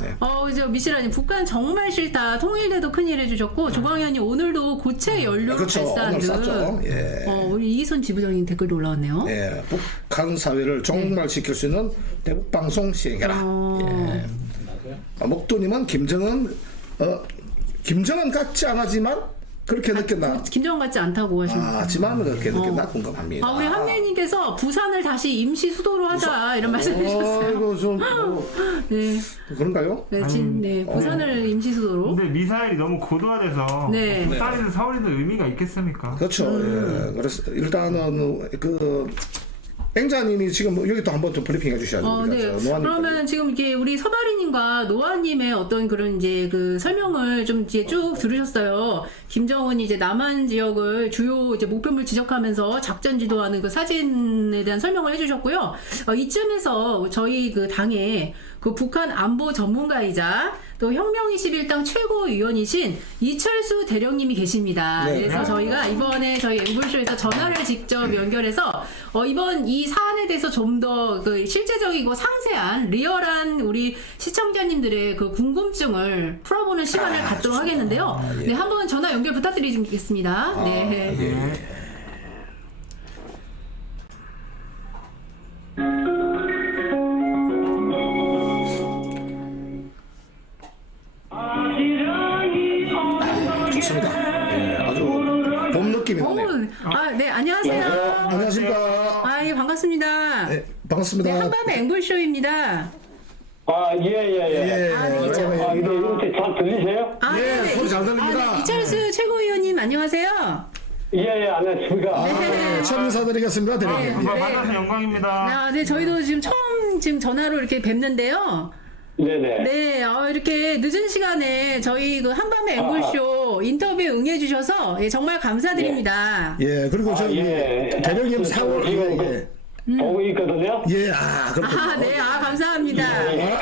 이제 미시라님 북한 정말 싫다. 통일돼도 큰일 해주셨고 조광현이 오늘도 고체 연료를 그렇죠. 발사한 오늘 듯. 쐈죠. 예. 우리 이희선 지부장님 댓글도 올라왔네요. 예. 북한 사회를 종말시킬 수 있는 대북 방송 시행해라. 예. 목도님은 김정은 같지 않았지만 그렇게 느꼈나? 김정은 같지 않다고 하십니다. 하지만 그렇게 느꼈나 궁금합니다. 우리 한래님께서 부산을 다시 임시 수도로 하자 이런 말씀해주셨어요. 이거 좀 네, 그런가요? 네, 부산을 임시 수도로. 근데 미사일이 너무 고도화돼서 네. 부산이든 서울이든 의미가 있겠습니까? 그렇죠. 예. 그래서 일단은 앵자님이 지금 여기 또 한번 또 브리핑 해주셔야죠. 네. 그러면 지금 이게 우리 서바리님과 노아님의 어떤 그런 이제 그 설명을 좀 이제 쭉 들으셨어요. 김정은이 이제 남한 지역을 주요 이제 목표물 지적하면서 작전 지도하는 그 사진에 대한 설명을 해주셨고요. 이쯤에서 저희 그 당에 그 북한 안보 전문가이자 또 혁명 21당 최고위원이신 이철수 대령님이 계십니다. 네. 그래서 저희가 이번에 저희 앵글쇼에서 전화를 직접 연결해서 이번 이 사안에 대해서 좀 더 그 실제적이고 상세한 리얼한 우리 시청자님들의 그 궁금증을 풀어보는 시간을 갖도록 하겠는데요. 예. 네, 한번 전화 연결 부탁드리겠습니다. 네. 예. 좋습니다. 예, 아주 봄 느낌이 나네요. 네, 안녕하세요. 안녕하십니까? 예, 반갑습니다. 네, 반갑습니다. 네, 한밤의 앵글쇼입니다. 예. 이거 이렇게 잘 들리세요? 예, 네네. 소리 잘 들립니다. 이철수 최고위원님 안녕하세요. 안녕하십니까. 네, 처음 인사드리겠습니다, 대령님. 만나서 영광입니다. 네, 저희도 지금 처음 전화로 이렇게 뵙는데요. 네네. 네, 이렇게 늦은 시간에 저희 그 한밤의 앵글쇼 인터뷰에 응해주셔서 정말 감사드립니다. 예, 그리고 저 대령님 4월 보고 있거든요. 그렇군요. 네, 감사합니다. 네.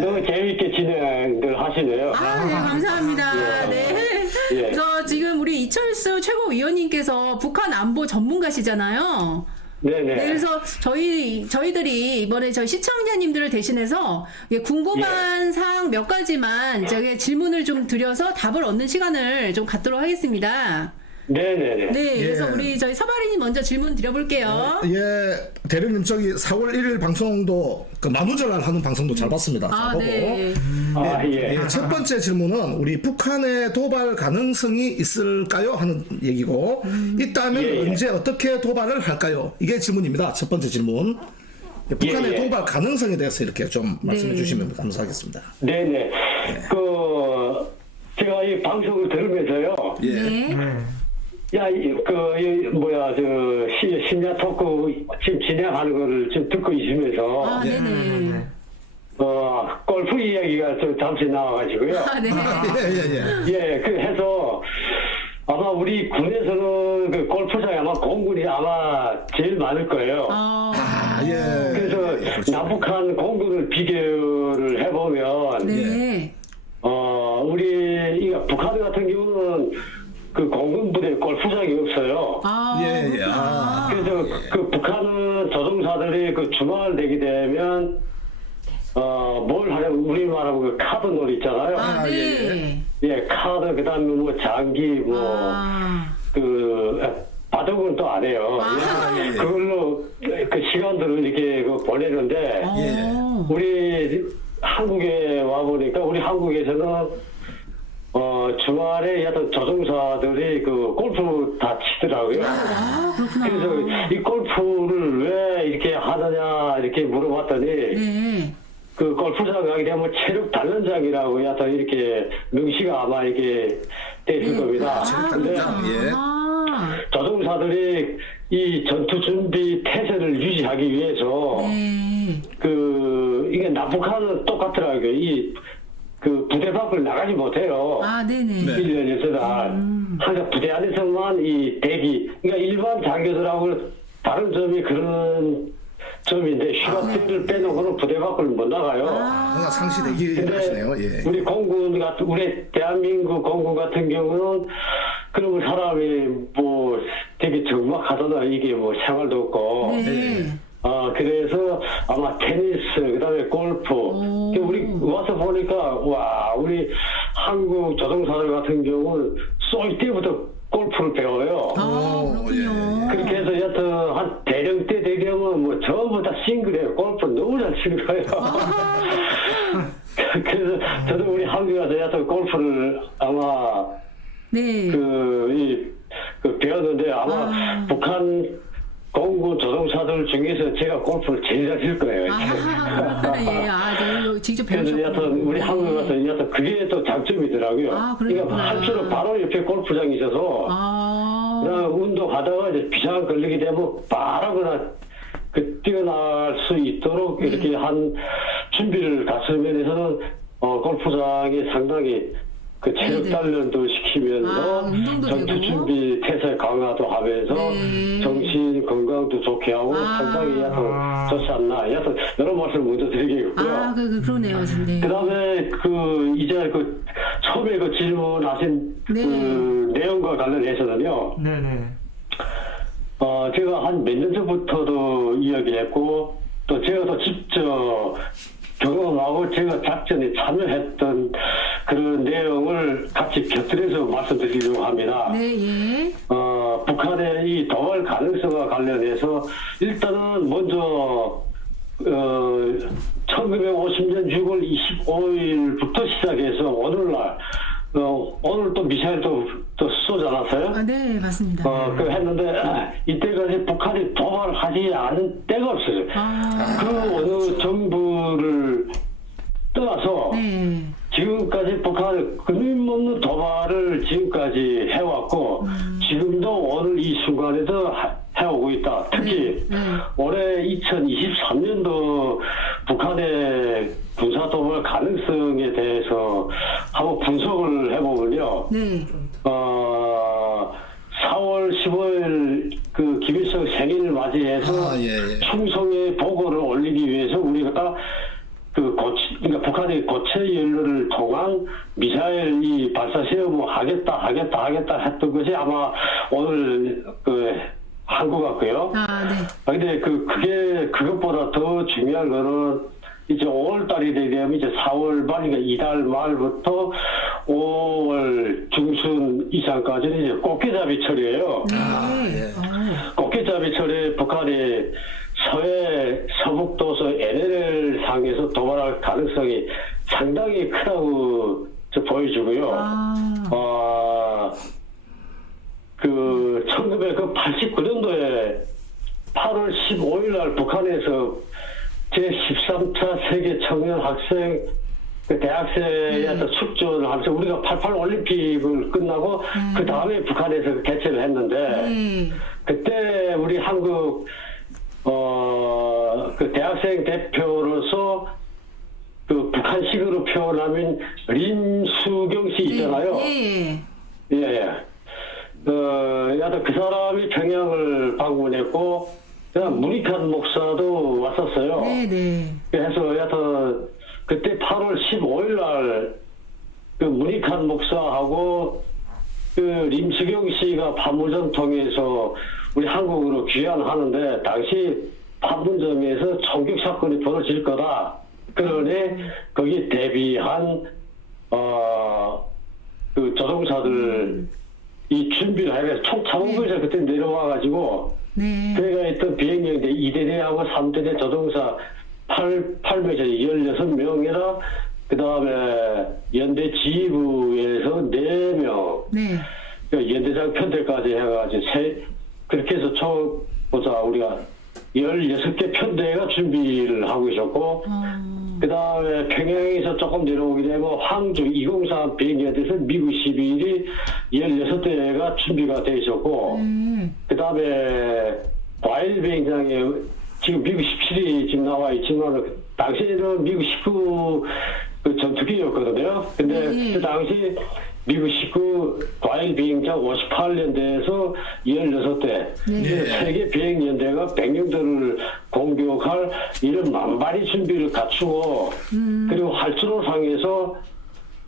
너무 재밌게 진행을 하시네요. 네, 감사합니다. 네. 예. 그래서 지금 우리 이철수 최고위원님께서 북한 안보 전문가시잖아요. 네네. 네, 그래서 저희들이 이번에 저희 시청자님들을 대신해서 궁금한 사항 몇 가지만 저기 질문을 좀 드려서 답을 얻는 시간을 좀 갖도록 하겠습니다. 네네네. 네, 그래서 예. 우리 저희 서바리님 먼저 질문 드려볼게요. 예, 대령님 저기 4월 1일 방송도 그 만우절날 하는 방송도 잘 봤습니다. 잘 보고. 네. 예, 첫 번째 질문은 우리 북한의 도발 가능성이 있을까요? 하는 얘기고 있다면 언제 어떻게 도발을 할까요? 이게 질문입니다. 첫 번째 질문. 북한의 도발 가능성에 대해서 이렇게 좀 말씀해 주시면 감사하겠습니다. 네네. 제가 이 방송을 들으면서요. 예. 네. 심야 토크 지금 진행하는 거를 좀 듣고 있으면서 네네. 골프 이야기가 좀 잠시 나와가지고요. 네. 예. 그 해서 아마 우리 군에서는 그 골프장이 아마 공군이 아마 제일 많을 거예요. 아, 예. 그래서 남북한 공군을 비교를 해보면 네. 우리 이 북한 같은 경우는 그 공군 부대 골프장이 없어요. 예, 예. 아. 그래서 그 북한은 조종사들이 그 주말 되게 되면 뭘 하냐면 우리 말하고 그 카드 놀이 있잖아요. 아, 네. 예, 카드 그다음에 뭐 장기 그 바둑은 또 안 해요. 아. 그걸로 그 시간들을 이렇게 그 보내는데 우리 한국에 와 보니까 우리 한국에서는 주말에 어떤 조종사들이 그 골프 다 치더라고요. 그래서 이 골프를 왜 이렇게 하느냐 이렇게 물어봤더니 네. 그 골프장 가게 되면 체력 단련장이라고 하여튼 이렇게 명시가 아마 이게 돼 있을 겁니다. 근데 예. 조종사들이 이 전투 준비 태세를 유지하기 위해서 네. 그 이게 남북한은 똑같더라고요. 이 그 부대 밖을 나가지 못해요. 아, 네네. 1년에서 항상 부대 안에서만 이 대기. 그러니까 일반 장교들하고 다른 점이 그런 점인데 휴가때를 빼놓고는 부대 밖을 못 나가요. 항상 상시 대기 하시네요. 예. 우리 공군 같은 우리 대한민국 공군 같은 경우는 그런 사람이 뭐 되게 적막하잖아. 이게 뭐 생활도 없고. 네. 그래서 아마 테니스, 그다음에 골프. 우리 와서 보니까 와 우리 한국 조종사들 같은 경우는 쏠 때부터 골프를 배워요. 그렇군요. 그렇게 해서 여튼 한 대령 때 되면 뭐 전부 다 싱글해요. 골프 너무 잘 치는 거예요. 그래서 저도 우리 한국에 가서 여튼 골프를 아마 네. 그 배웠는데 아마 북한 공군 조종사들 중에서 제가 골프를 제일 잘 칠 거예요. 예. 네. 직접 그래서 배우셨군요. 여튼 우리 한국에 가서 여튼 그게 또 장점이더라고요. 그러니까 할수록 바로 옆에 골프장이 있어서 그냥 운동하다가 이제 비상 걸리게 되면 바로 그냥 그 뛰어날 수 있도록 이렇게 한 준비를 갔을 면에서는 골프장이 상당히 그 체력 단련도 시키면서 전투 준비 태세 강화도 하면서 정신 건강도 좋게 하고 상당히 약간 좋지 않나. 약간 여러 말씀 먼저 드리겠고요. 그러네요. 네. 그다음에 이제 처음에 질문하신 그 내용과 관련해서는요. 네네. 제가 한 몇 년 전부터도 이야기했고 또 제가 또 직접 경험하고 제가 작전에 참여했던 그런 내용을 같이 곁들여서 말씀드리려고 합니다. 네, 예. 북한의 이 도발 가능성과 관련해서 일단은 먼저 1950년 6월 25일부터 시작해서 오늘날 오늘 또 미사일도 또 쏘지 않았어요? 네, 맞습니다. 그 했는데 이때까지 북한이 도발하지 않은 때가 없어요. 그 어느 정부를 떠나서 지금까지 북한이 끊임없는 도발을 지금까지 해왔고 지금도 오늘 이 순간에도 해오고 있다. 특히 올해 2023년도 북한의 군사 도발 가능성에 대해서 한번 분석을 해보면요. 4월 15일 그 김일성 생일을 맞이해서 충성의 보고를 올리기 위해서 우리가 그러니까 북한의 고체 연료를 통한 미사일 이 발사 시험을 하겠다 했던 것이 아마 오늘 한 것 같고요. 근데 그것보다 더 중요한 거는 이제 5월 달이 되면 이제 4월 말이니까 이달 말부터 5월 중순 이상까지는 이제 꽃게잡이철이에요. 꽃게잡이철에 북한이 서북도서 NLL 상에서 도발할 가능성이 상당히 크다고 보여주고요. 1989년도에 8월 15일 날 북한에서 제13차 세계 청년 학생 대학생한테 축전을 하면서 우리가 88 올림픽을 끝나고 그 다음에 북한에서 개최를 했는데 그때 우리 한국 그 대학생 대표로서 그 북한식으로 표현하면 린수경 씨 있잖아요. 예. 여하튼 그 사람이 평양을 방문했고, 그다음 무리칸 목사도 왔었어요. 네네. 그래서 여하튼 그때 8월 15일 날 그 무리칸 목사하고 그 림수경 씨가 판문점 통해서 우리 한국으로 귀환하는데 당시 판문점에서 총격 사건이 벌어질 거다. 그러니 거기 대비한 그 조종사들 이 준비를 해서 총참모부에서 그때 내려와가지고 네. 그래가 있던 비행경대 2대대하고 3대대 조종사 8명에서 16명이라 그 다음에 연대 지휘부에서 4명 네. 연대장 편대까지 해가지고 그렇게 해서 보자 우리가 16개 편대가 준비를 하고 있었고 그 다음에 평양에서 조금 내려오게 되면 황주 203 비행기에서 미국 12일이 16대가 준비가 돼 있었고 그 다음에 과일 비행장에 지금 미국 17이 지금 나와 있지만 당시에는 미국 19 그 전투기였거든요. 근데 그 당시 미국 19 과일 비행장 58년대에서 16대 세계 비행연대가 100년도를 공격할 이런 만발의 준비를 갖추고 그리고 활주로상에서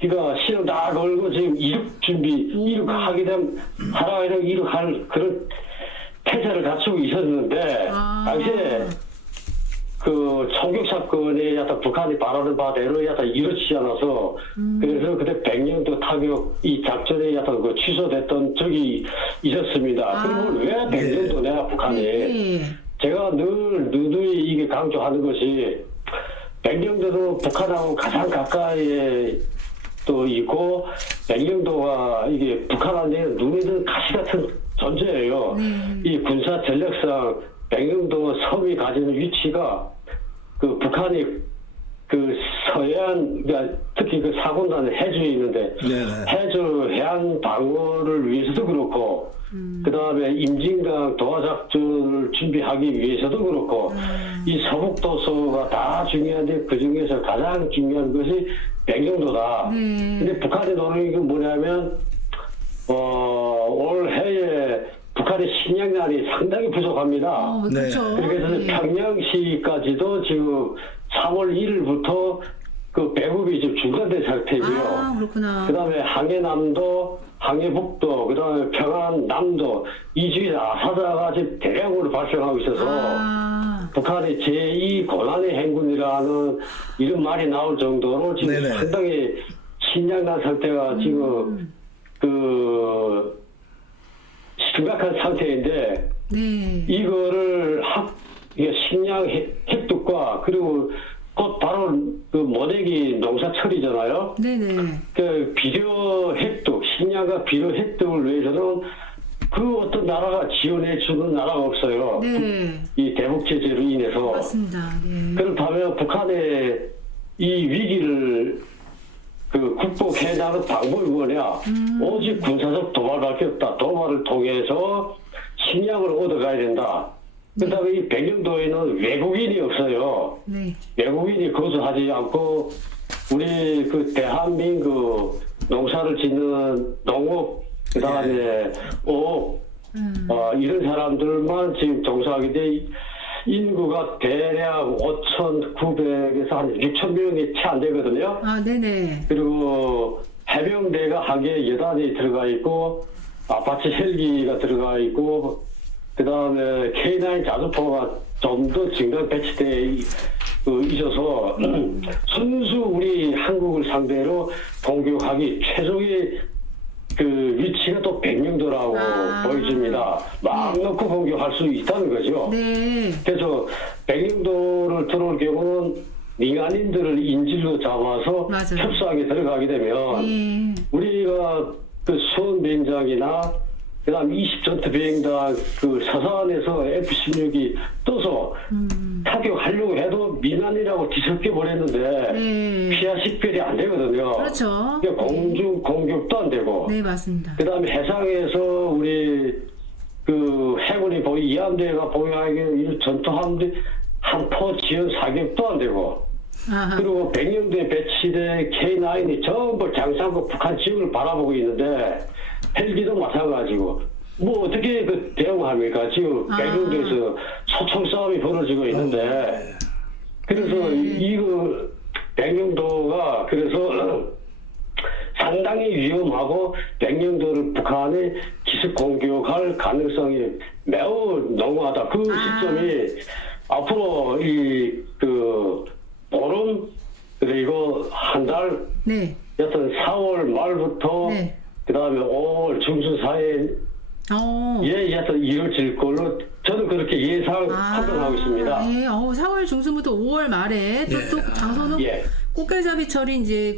그러니까 시험 다 걸고 지금 이륙 준비 이륙하게 되면 하락이랑 이륙할 그런 태세를 갖추고 있었는데 당시에 그 총격 사건이 약간 북한이 바라는 바대로 약간 이루어지지 않아서 그래서 그때 100년도 타격 이 작전이 약간 그 취소됐던 적이 있었습니다. 그리고 왜 100년도 내가 북한이 제가 늘 누누이 이게 강조하는 것이 100년도도 북한하고 가장 가까이에 또 있고 100년도가 이게 북한한테 눈에 드는 가시 같은 존재예요. 이 군사 전력상 백령도 섬이 가지는 위치가 그 북한이 그 서해안 그러니까 특히 그 사군단 해주에 있는데 해주 해안 방어를 위해서도 그렇고 그 다음에 임진강 도하작전을 준비하기 위해서도 그렇고 이 서북도서가 다 중요한데 그 중에서 가장 중요한 것이 백령도다. 근데 북한이 노리는 게 뭐냐면 올해에 북한의 식량량이 상당히 부족합니다. 그렇죠. 그래서 평양시까지도 지금 3월 1일부터 그 배급이 지금 중단된 상태고요. 그렇구나. 그다음에 항해남도, 항해북도, 그다음에 평안남도 이 중에 아사자가 지금 대량으로 발생하고 있어서 북한의 제2 고난의 행군이라는 이런 말이 나올 정도로 지금 상당히 식량난 상태가 지금 그 심각한 상태인데 이거를 식량 획득과 그리고 곧 바로 그 모내기 농사철이잖아요. 그 비료 획득, 식량과 비료 획득을 위해서는 그 어떤 나라가 지원해 주는 나라가 없어요. 이 대북 제재로 인해서. 맞습니다. 그렇다면 북한의 이 위기를 그 극복해나가는 방법이 뭐냐? 오직 군사적 도발밖에 없다. 도발을 통해서 식량을 얻어가야 된다. 그다음에 이 백령도에는 외국인이 없어요. 외국인이 거주하지 않고 우리 그 대한민국 농사를 짓는 농업 그다음에 어업 이런 사람들만 지금 종사하게 돼. 인구가 대략 5,900에서 한 6,000명이 채 안 되거든요. 그리고 해병대가 한 개 여단이 들어가 있고 아파치 헬기가 들어가 있고 그 다음에 K9 자주포가 좀 더 증강 배치돼 있어서 순수 우리 한국을 상대로 공격하기 최종의 그 위치가 또 백령도라고 보여집니다. 마음 놓고 공격할 수 있다는 거죠. 그래서 백령도를 들어올 경우는 민간인들을 인질로 잡아서 협상에 들어가게 되면 우리가 그 수원 비행장이나 그다음 20전투 비행단 그 서산에서 F-16이 떠서 타격하려고 해도 민간이라고 뒤섞여 버렸는데 피하 식별이 안 되거든요. 그렇죠. 그러니까 공중 공격도 안 되고. 맞습니다. 그다음에 해상에서 우리 그 해군이 이함대가 보유하기 전투함대 한포 지원 사격도 안 되고. 그리고 백령도에 배치된 K9이 전부 장산국 북한 지역을 바라보고 있는데 헬기도 마찬가지고 뭐 어떻게 그 대응합니까? 지금 백령도에서 소총 싸움이 벌어지고 있는데 그래서 이거 백령도가 그래서 상당히 위험하고 백령도를 북한에 기습 공격할 가능성이 매우 농후하다. 그 시점이 앞으로 그 보름 그리고 한 달 네. 여튼 4월 말부터 네. 그다음에 5월 중순 사이에 여튼 이루어질 걸로 저는 그렇게 예상 판단하고 있습니다. 예, 4월 중순부터 5월 말에 또 장소는 예. 꽃게잡이철이 이제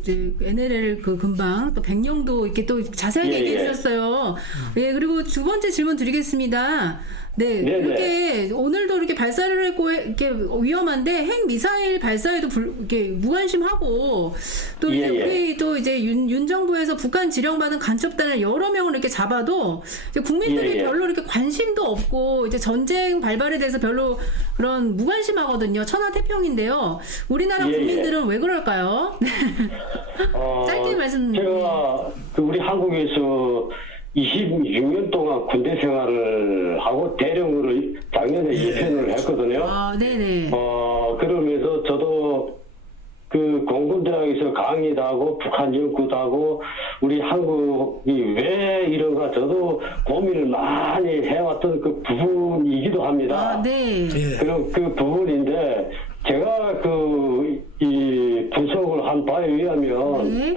이제 NLL 그 금방 또 백령도 이렇게 또 자세하게 예, 얘기해 예. 주셨어요. 예, 그리고 두 번째 질문 드리겠습니다. 네, 네, 이렇게 오늘도 이렇게 발사를 했고 이렇게 위험한데 핵 미사일 발사에도 이렇게 무관심하고 또 예, 이제 예. 우리 또 이제 윤 정부에서 북한 지령받은 간첩단을 여러 명을 이렇게 잡아도 이제 국민들이 예, 예. 별로 이렇게 관심도 없고 이제 전쟁 발발에 대해서 별로 그런 무관심하거든요. 천하태평인데요. 우리나라 예, 예. 국민들은 왜 그럴까요? 짧게 말씀. 제가 그 우리 한국에서 26년 동안 군대 생활을 하고 대령으로 작년에 입편을 했거든요. 네네. 그러면서 저도 그 공군대학에서 강의도 하고 북한 연구도 하고 우리 한국이 왜 이런가 저도 고민을 많이 해왔던 그 부분이기도 합니다. 네. 그럼 그 부분인데 제가 이 분석을 한 바에 의하면 네.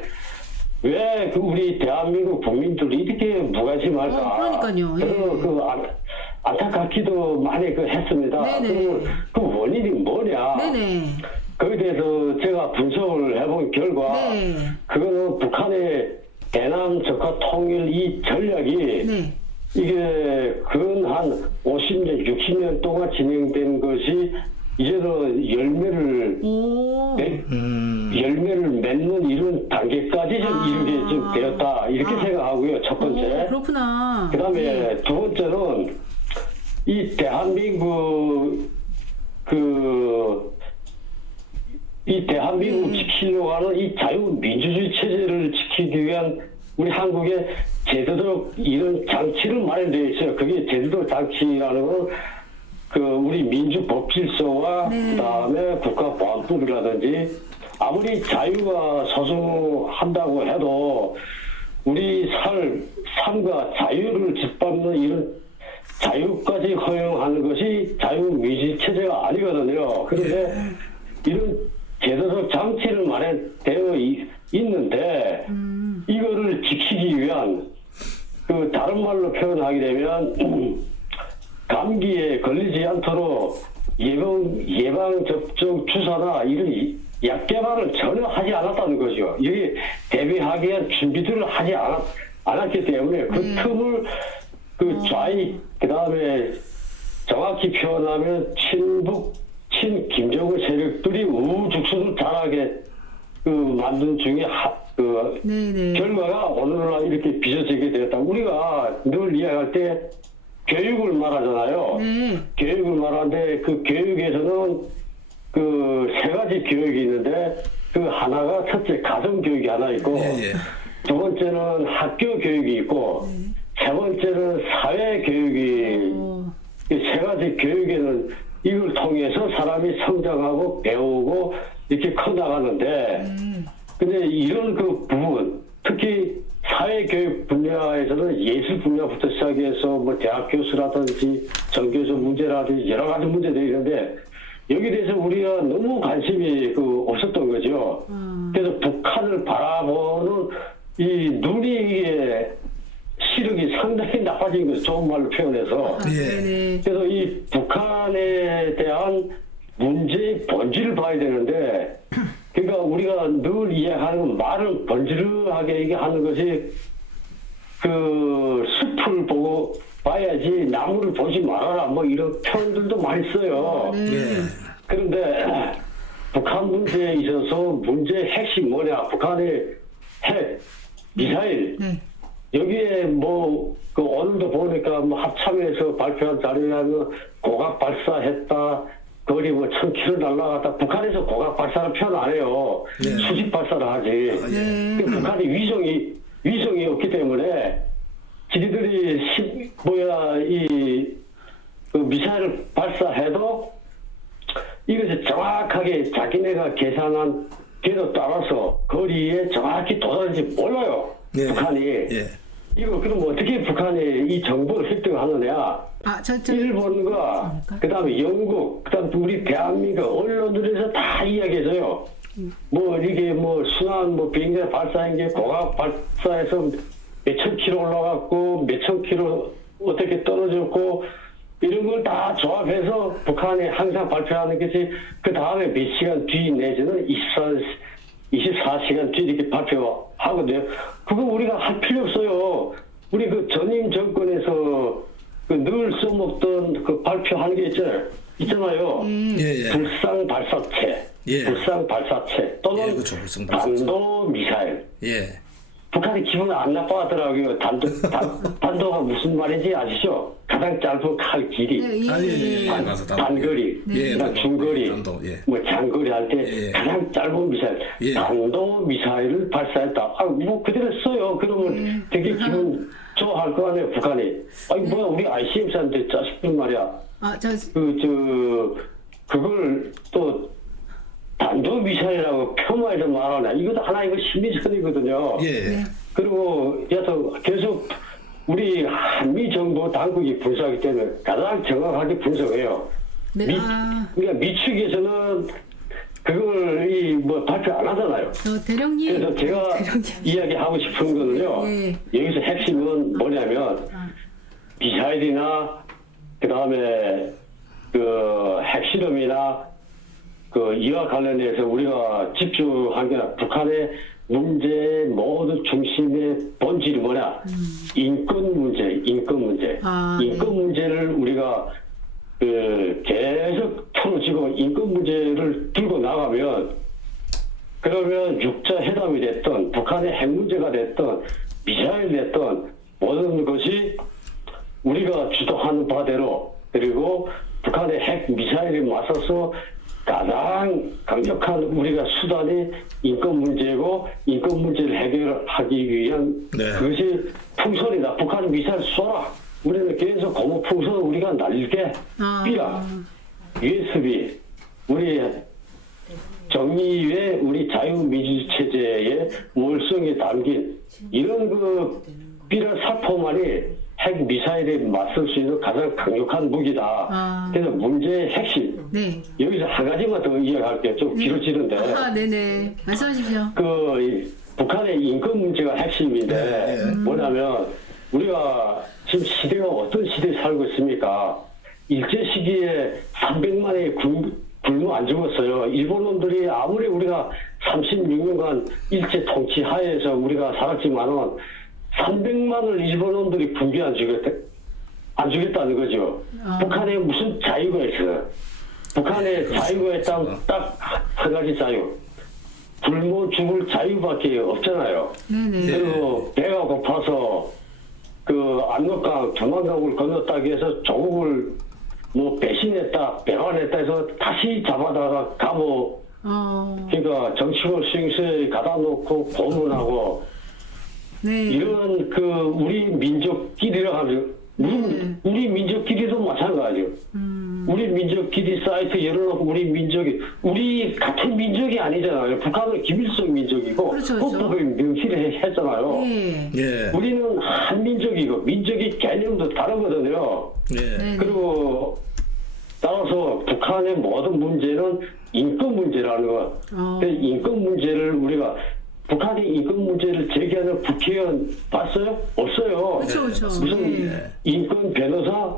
왜 그 우리 대한민국 국민들이 이렇게 무관심할까? 그러니까요. 예. 그래서 안타깝기도 많이 했습니다. 네네. 그럼 그 원인이 뭐냐? 네네. 거기에 대해서 제가 분석을 해본 결과 네. 그거는 북한의 대남 적화 통일 이 전략이 네. 이게 근 한 50년, 60년 동안 진행된 것이 이제는 열매를 맺는 이런 단계까지 좀 이르게 좀 되었다 이렇게 생각하고요. 첫 번째. 그렇구나. 그다음에 두 번째는 이 대한민국 이 대한민국 지키려고 하는 이 자유민주주의 체제를 지키기 위한 우리 한국의 제도적 이런 장치를 마련되어 있어요. 그게 제도적 장치라는 건 우리 민주법질서와 그다음에 국가보안법이라든지 아무리 자유가 소중한다고 해도 우리 삶과 자유를 짓밟는 이런 자유까지 허용하는 것이 자유민주주의 체제가 아니거든요. 그런데 이런 제도적 장치를 마련되어 있는데 이거를 지키기 위한 다른 말로 표현하게 되면 감기에 걸리지 않도록 예방 접종 주사나 이런 약 개발을 전혀 하지 않았다는 거죠. 여기 대비하기 위한 준비들을 하지 않았기 때문에 그 틈을 좌익 그다음에 정확히 표현하면 친김정은 세력들이 우후죽순을 잘하게 만든 중에 결과가 오늘날 이렇게 빚어지게 되었다. 우리가 늘 이야기할 때 교육을 말하잖아요. 교육을 말하는데 그 교육에서는 세 가지 교육이 있는데 하나가 첫째 가정 교육이 하나 있고 두 번째는 학교 교육이 있고 세 번째는 사회 교육이 이 세 가지 교육에는 이걸 통해서 사람이 성장하고 배우고 이렇게 커나가는데 근데 이런 부분 특히 사회교육 분야에서는 예술 분야부터 시작해서 뭐 대학 교수라든지 전교수 문제라든지 여러 가지 문제들이 있는데 여기에 대해서 우리가 너무 관심이 없었던 거죠. 그래서 북한을 바라보는 이 눈이 시력이 상당히 나빠진 거죠. 좋은 말로 표현해서. 그래서 이 북한에 대한 문제의 본질을 봐야 되는데 그러니까 우리가 늘 이야기하는 말을 번지르하게 얘기하는 것이 숲을 보고 봐야지 나무를 보지 말아라 뭐 이런 표현들도 많이 써요. 그런데 북한 문제에 있어서 문제의 핵심이 뭐냐? 북한의 핵, 미사일 여기에 오늘도 보니까 합참에서 발표한 자료에 하면 고각 발사했다. 거리 1000km 날아갔다. 북한에서 고각 발사는 표현 안 해요. 수직 발사를 하지. 북한이 위성이 없기 때문에 지들이 그 미사일을 발사해도 이것을 정확하게 자기네가 계산한 궤도 따라서 거리에 정확히 도달할지 몰라요. 예. 북한이. 예. 이거 그럼 어떻게 북한이 이 정보를 획득하느냐? 일본과 그다음에 영국, 그다음 우리 대한민국 언론들에서 다 이야기해서요. 뭐 이게 뭐 순환 뭐 비행기 발사한 게 고각 발사해서 몇천 킬로 올라갔고 몇천 킬로 어떻게 떨어졌고 이런 걸 다 조합해서 북한이 항상 발표하는 것이 그 다음에 몇 시간 뒤 내지는 24시간 뒤 이렇게 발표하거든요. 그거 우리가 할 필요 없어요. 우리 그 전임 정권에서 그 늘 써먹던 그 발표하는 게 있잖아요. 예. 불상 발사체, 예. 불상 발사체 또는 예, 그렇죠. 불상 발사체. 단도 미사일. 예. 북한이 기분 안 나빠하더라고요. 단도가 무슨 말인지 아시죠? 가장 짧은 칼 길이, 단거리, 예, 중거리, 단도, 예. 뭐 장거리 할 때 예. 가장 짧은 미사일, 예. 단도 미사일을 발사했다. 뭐 그대로 써요. 그러면 되게 기분 좋아할 거 아니에요, 북한이. 아니 뭐야 우리 ICBM한테 자식들 말이야. 그걸 또 단도 미사일이라고 폄하해서 말하냐. 이것도 하나의 심리전이거든요. 예. 그리고 여튼 계속 우리 한미 정부 당국이 분석하기 때문에 가장 정확하게 분석해요. 그러니까 미측에서는 그걸 뭐 발표 안 하잖아요. 대령님. 그래서 제가 이야기하고 싶은 거는요. 여기서 핵심은 뭐냐면 미사일이나 그 다음에 그 핵실험이나 그 이와 관련해서 우리가 집중한 게 북한의 문제 모두 중심의 본질이 뭐냐? 인권 문제. 인권 문제를 우리가 그 계속 풀어지고 인권 문제를 들고 나가면 그러면 육자 회담이 됐던 북한의 핵 문제가 됐던 미사일 됐던 모든 것이 우리가 주도하는 바대로 그리고 북한의 핵 미사일에 맞서서 가장 강력한 우리가 수단이 인권 문제고 인권 문제를 해결하기 위한 그것이 풍선이다. 북한 미사일 쏘라. 우리는 계속 고무 풍선 우리가 날게 삐라. USB 우리 정의의 우리 자유민주 체제의 월성에 담긴 이런 그 삐라 살포만이 핵 미사일에 맞설 수 있는 가장 강력한 무기다. 그래서 문제의 핵심. 여기서 한 가지만 더 이야기할게요. 좀 길어지는데. 네네. 말씀하십시오. 그 북한의 인권 문제가 핵심인데 뭐냐면 우리가 지금 시대가 어떤 시대에 살고 있습니까? 일제 시기에 300만의 굶어 안 죽었어요. 일본놈들이 아무리 우리가 36년간 일제 통치 하에서 우리가 살았지만은 300만을 일본놈들이 굶겨 안 주겠다는 거죠. 북한에 무슨 자유가 있어요? 북한에 자유가 있다면 딱 한 가지 자유. 굶어 죽을 자유밖에 없잖아요. 그리고 배가 고파서 그 압록강 두만강을 건넜다고 해서 조국을 뭐 배신했다, 배반했다 해서 다시 잡아다가 감옥 그러니까 정치권 수용소에 가다 놓고 고문하고 이런 그 우리 민족끼리라 하죠. 우리 민족끼리도 마찬가지죠. 우리 민족끼리 사이트 열어놓고 우리 같은 민족이 아니잖아요. 북한은 김일성 민족이고 헌법에 명시를 했잖아요. 우리는 한 민족이고 민족의 개념도 다르거든요. 그리고 따라서 북한의 모든 문제는 인권 문제라는 것. 인권 문제를 우리가 북한이 인권 문제를 제기하는 국회의원 봤어요? 없어요. 무슨 인권 변호사?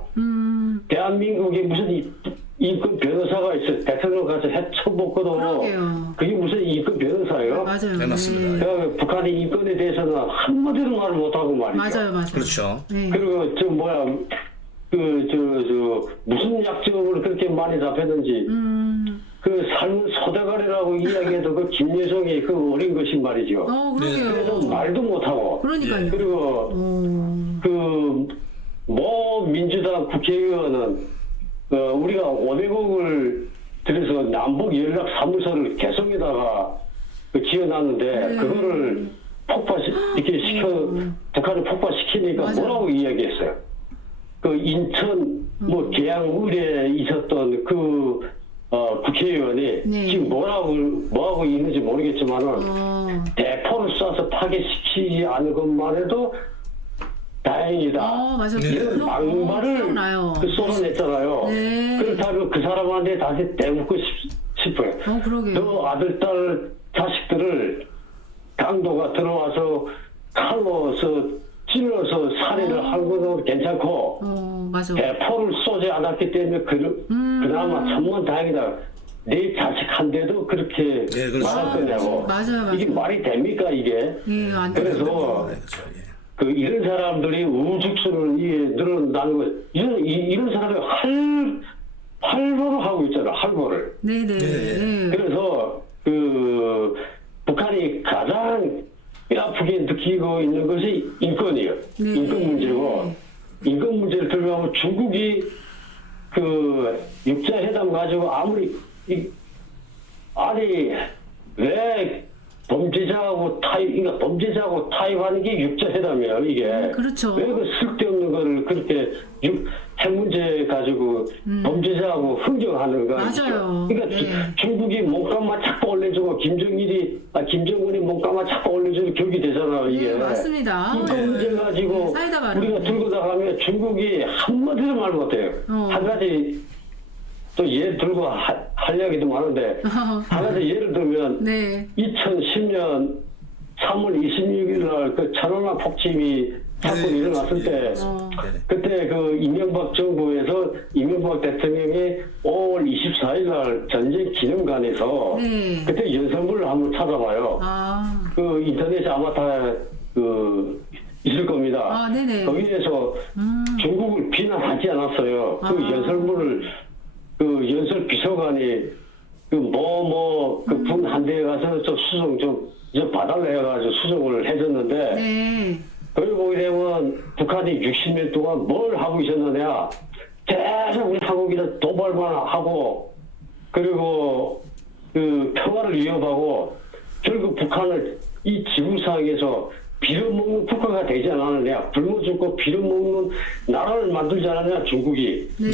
대한민국에 무슨 인권 변호사가 있어요. 대통령 가서 해쳐먹고도 그게 무슨 인권 변호사예요? 맞아요. 네, 맞습니다. 그러니까 북한의 인권에 대해서는 한마디로 말을 못하고 말이죠. 맞아요. 그렇죠. 그리고 무슨 약점으로 그렇게 많이 잡혔는지 그 삶은 소대가리라고 이야기해도 그 김여정이 그 어린 것이 말이죠. 그래서 말도 못하고. 그러니까요. 그리고 모 민주당 국회의원은 우리가 500억을 들여서 남북 연락 사무소를 개성에다가 지어놨는데 그거를 이렇게 북한을 폭파시키니까 맞아요. 뭐라고 이야기했어요? 그 인천 뭐 계양을에 있었던 그 국회의원이 네. 지금 뭐하고 있는지 모르겠지만은 대포를 쏴서 파괴시키지 않은 것만 해도 다행이다. 맞아. 이런 막말을 기억나요. 쏟아냈잖아요. 네. 그렇다면 그 사람한테 다시 대묻고 싶어요. 그러게요. 너 아들, 딸, 자식들을 강도가 들어와서 칼로서 찔러서 살해를 한 것도 괜찮고 맞아. 대포를 쏘지 않았기 때문에 그나마 천만다행이다. 내 자식한테도 그렇게 말할 거냐고. 맞아요. 이게 말이 됩니까 이게? 예, 안 그래서 그렇죠. 예. 그 이런 사람들이 우죽순을 늘어나는 거 이런 사람이 활보를 하고 있잖아. 활보를. 네네. 네. 그래서 그 북한이 가장 뼈아프게 느끼고 있는 것이 인권이에요. 네. 인권 문제고 인권 문제를 들고 하면 중국이 그 육자회담 가지고 아니 왜 범죄자하고 타협하는 게 육자회담이에요 이게. 그렇죠. 왜 그 쓸데없는 거를 그렇게 핵 문제 가지고 범죄자하고 흥정하는 거. 맞아요. 그러니까 네. 중국이 몸값만 자꾸 올려주고 김정은이 몸값만 자꾸 올려주는 격이 되잖아요 이게. 네, 맞습니다. 인권 문제 가지고 네, 사이다 발언. 우리가 들고 나가면 중국이 한마디도 말 못해요. 한 가지 또 예를 들고 할 이야기도 많은데 한 가지 예를 들면 네. 2010년 3월 26일 날 그 천안함 폭침이 사건이 일어났을 때 그때 그 이명박 정부에서 이명박 대통령이 5월 24일 날 전쟁 기념관에서 네. 그때 연설문을 한번 찾아봐요. 그 인터넷에 아마 다 있을 겁니다. 네네. 거기에서 중국을 비난하지 않았어요. 그 연설문을 그 연설 비서관이 군 한대에 가서 좀 수정 좀 봐달라 해가지고 수정을 해줬는데 네. 거기 보게 되면 북한이 60년 동안 뭘 하고 있었느냐 계속 우리 한국이랑 도발만 하고 그리고 그 평화를 위협하고 결국 북한을 이 지구상에서 빌어먹는 국가가 되지 않았느냐 굶어 죽고 빌어먹는 나라를 만들지 않았느냐 중국이. 네.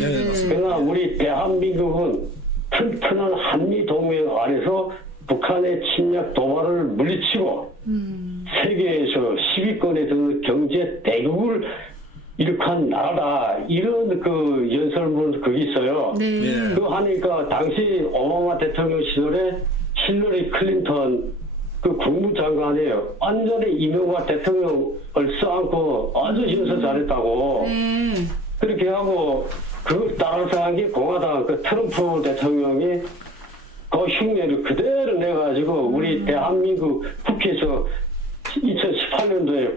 그러나 우리 대한민국은 튼튼한 한미동맹 안에서 북한의 침략 도발을 물리치고 세계에서 10위권에 드는 경제 대국을 일으킨 나라다. 이런 그 연설문 거기 있어요. 네. 그거 하니까 당시 오바마 대통령 시절에 힐러리 클린턴 그 국무장관이 완전히 이명박 대통령을 써안고 아주 연설 잘했다고. 네. 그렇게 하고 그걸 따라서 한 게 공화당 그 트럼프 대통령이 그 흉내를 그대로 내가지고 우리 대한민국 국회에서 2018년도에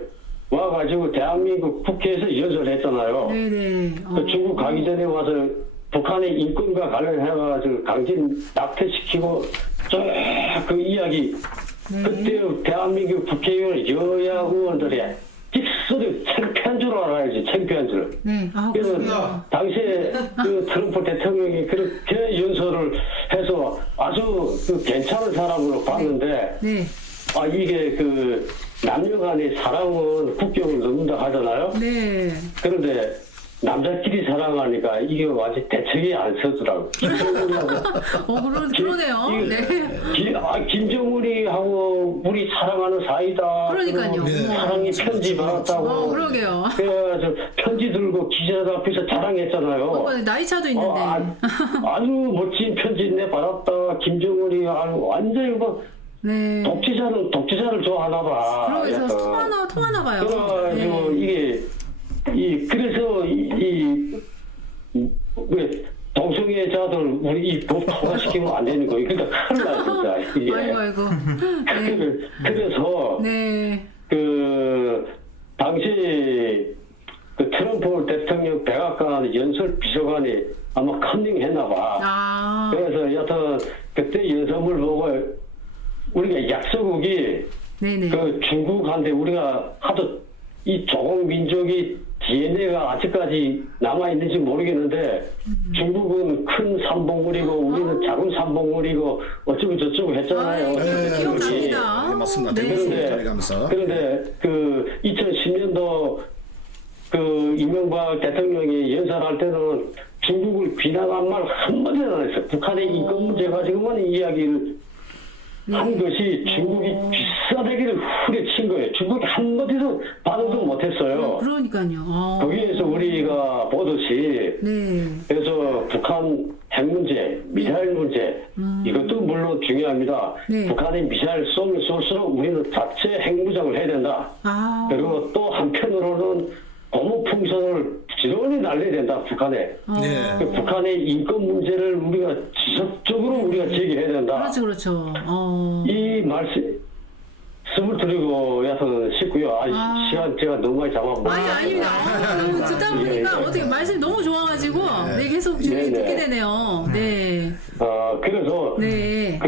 와가지고 대한민국 국회에서 연설했잖아요. 네네. 그 중국 가기 전에 와서 북한의 인권과 관련해가지고 강진 낙태시키고 쭉 그 이야기 그때 대한민국 국회의원 여야 의원들이 찝소리 창피한 줄 알아야지 창피한 줄. 네. 그래서 그렇습니다. 당시에 그 트럼프 대통령이 그렇게 연설을 해서 아주 그 괜찮은 사람으로 봤는데 네. 이게 그 남녀 간의 사랑은 국경을 넘는다 하잖아요. 네. 그런데 남자끼리 사랑하니까 이게 완전 대책이 안 서더라고. 그러네요. 네. 김정은이하고 우리 사랑하는 사이다. 그러니까요. 사랑이 편지 받았다고. 그러게요. 그래가지고 편지 들고 기자들 앞에서 자랑했잖아요. 나이 차도 있는데. 아주 멋진 편지 내 받았다. 김정은이 완전히 뭐 네. 독재자를 좋아하나 봐. 그래서 통하나 봐요. 그래가지고 네. 그래서 왜 동성애자들 우리 이 법 통과시키면 안 되는 거예요. 그러니까 큰일 나 진짜 이게. 아이고. 네. 그래서 네. 그 당시 그 트럼프 대통령 백악관 연설 비서관이 아마 컨닝했나 봐. 그래서 여튼 그때 연설을 보고 우리가 약소국이 네네. 그 중국한테 우리가 하도 이 조국 민족이 DNA가 아직까지 남아있는지 모르겠는데 중국은 큰 삼봉우리고 우리는 작은 삼봉우리고 어쩌고 저쩌고 했잖아요. 기억납니다. 맞습니다. 네. 대구에서 자리가면서. 그런데 그 2010년도 그 이명박 대통령이 연설할 때는 중국을 비난한 말 한마디도 안 했어요. 북한의 인권 문제 가지고만 이야기를 한 것이 중국이 뒷사대기를 후려친 거예요. 중국이 한마디도 반응도 못했어요. 그러니까요. 거기에서 우리가 보듯이 네. 그래서 북한 핵 문제, 미사일 문제 이것도 물론 중요합니다. 네. 북한이 미사일 쏘면 쏠수록 우리는 자체 핵무장을 해야 된다. 그리고 또 한편으로는 고무풍선을 부지런히 날려야 된다. 북한에. 그 북한의 인권 문제를 우리가 지속적으로 우리가 제기해야 된다. 그렇죠. 이 말씀을 드리고 야서 싶고요. 시간 제가 너무 많이 잡아먹었어요. 아닙니다. 너무 듣다 보니까 어떻게 말씀이 너무 좋아가지고 네, 계속 지금 네, 네. 듣게 되네요. 네. 그래서 네.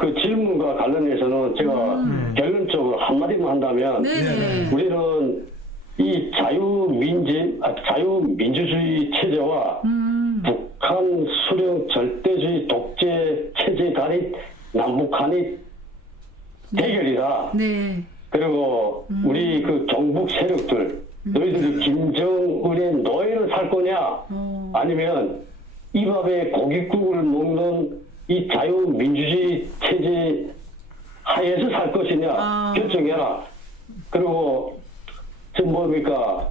그 질문과 관련해서는 제가 결론적으로 한마디만 한다면 네. 우리는 이 자유민주주의 체제와 북한 수령 절대주의 독재 체제 간의 남북한이 대결이다. 네. 그리고 우리 그 경북 세력들 너희들이 김정은의 노예를 살 거냐 아니면 이 밥에 고깃국을 먹는 이 자유민주주의 체제 하에서 살 것이냐 결정해라. 그리고 지금 뭡니까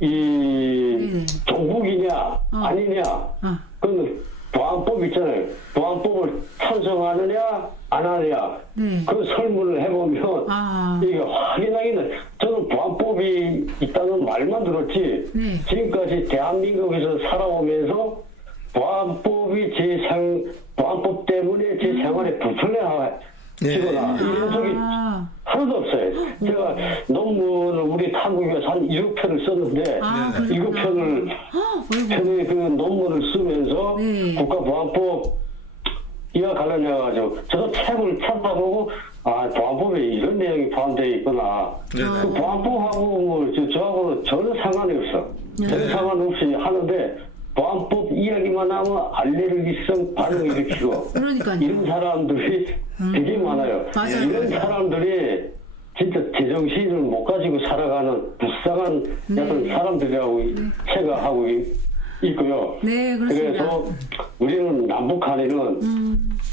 이 종북이냐 아니냐 그건 보안법 있잖아요. 보안법을 찬성하느냐 안 하느냐 그 설문을 해보면 이게 확인하기는 저는 보안법이 있다는 말만 들었지 지금까지 대한민국에서 살아오면서 보안법 때문에 제 생활에 불편해하거나 이런 적이 하나도 없어요. 제가 논문을 우리 탐구기에서 한 7편을 썼는데 7편을 편의 그 논문을 쓰면서 국가보안법 이와 관련해가지고 저도 책을 찾아보고 보안법에 이런 내용이 포함되어 있구나. 그 보안법하고 저하고는 전혀 상관이 없어. 전혀 상관없이 하는데 보안법 이야기만 하면 알레르기성 반응을 일으키고 이런 사람들이 되게 많아요. 이런 사람들이 진짜 제정신을 못 가지고 살아가는 불쌍한 어떤 사람들이라고 생각하고 있고요. 그래서 우리는 남북한에는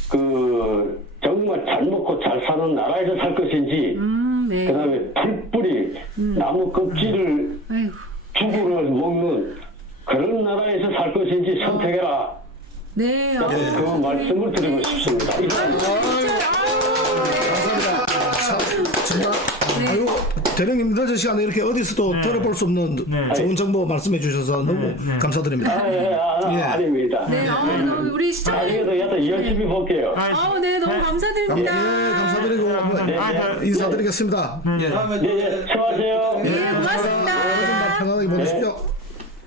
그 정말 잘 먹고 잘 사는 나라에서 살 것인지 그다음에 풀뿌리 나무 껍질을 죽으로 먹는 그런 나라에서 살 것인지 선택해라. 네. 그 말씀을 드리고 싶습니다. 정말 아유 대령님 늦은 시간에 이렇게 어디서도 들어볼 수 없는 좋은 정보 말씀해 주셔서 너무 감사드립니다. 아닙니다. 네, 우리 시청자. 나중에도 열심히 볼게요. 네, 너무 감사드립니다. 감사드리고 인사드리겠습니다. 수고하세요. 고맙습니다. 편안하게 보내십시오.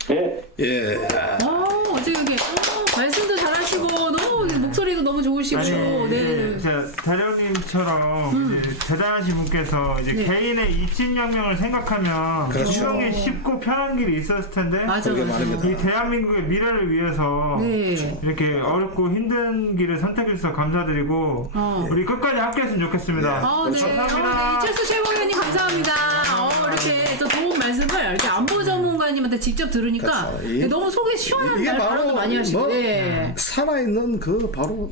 어제 여기 말씀도 잘하시고 너무 목소리도 너무 좋으시고 대령님처럼 이제 대단하신 분께서 이제 개인의 입신양명을 생각하면 분명히 쉽고 편한 길이 있었을 텐데 이 대한민국의 미래를 위해서 이렇게 어렵고 힘든 길을 선택해주셔서 감사드리고 우리 끝까지 함께했으면 좋겠습니다. 감사합니다. 이철수 최고위원님 감사합니다. 이렇게 또 좋은 말씀을 이렇게 안보 전문가님한테 직접 들으니까 너무 속이 시원한 발언도 많이 하시고 살아있는 그 바로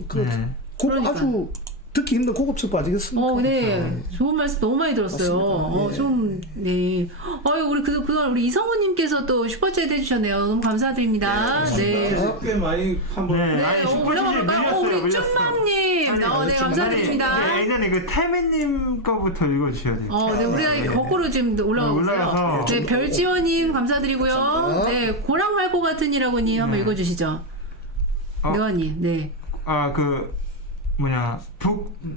아주 듣기 힘든 고급스럽 아니겠습니까? 좋은 말씀 너무 많이 들었어요. 우리 그동안 우리 이성우님께서 또 슈퍼챗 해주셨네요. 너무 감사드립니다. 꽤 많이 한번 올라가볼까요? 우리 쭈맘님, 감사드립니다. 예전에 그 태민님 거부터 읽어주셔야 돼요. 우리가 거꾸로 지금 올라가고 있어요. 별지원님 감사드리고요. 고랑 활고 같은이라고님 한번 읽어주시죠. 네원님,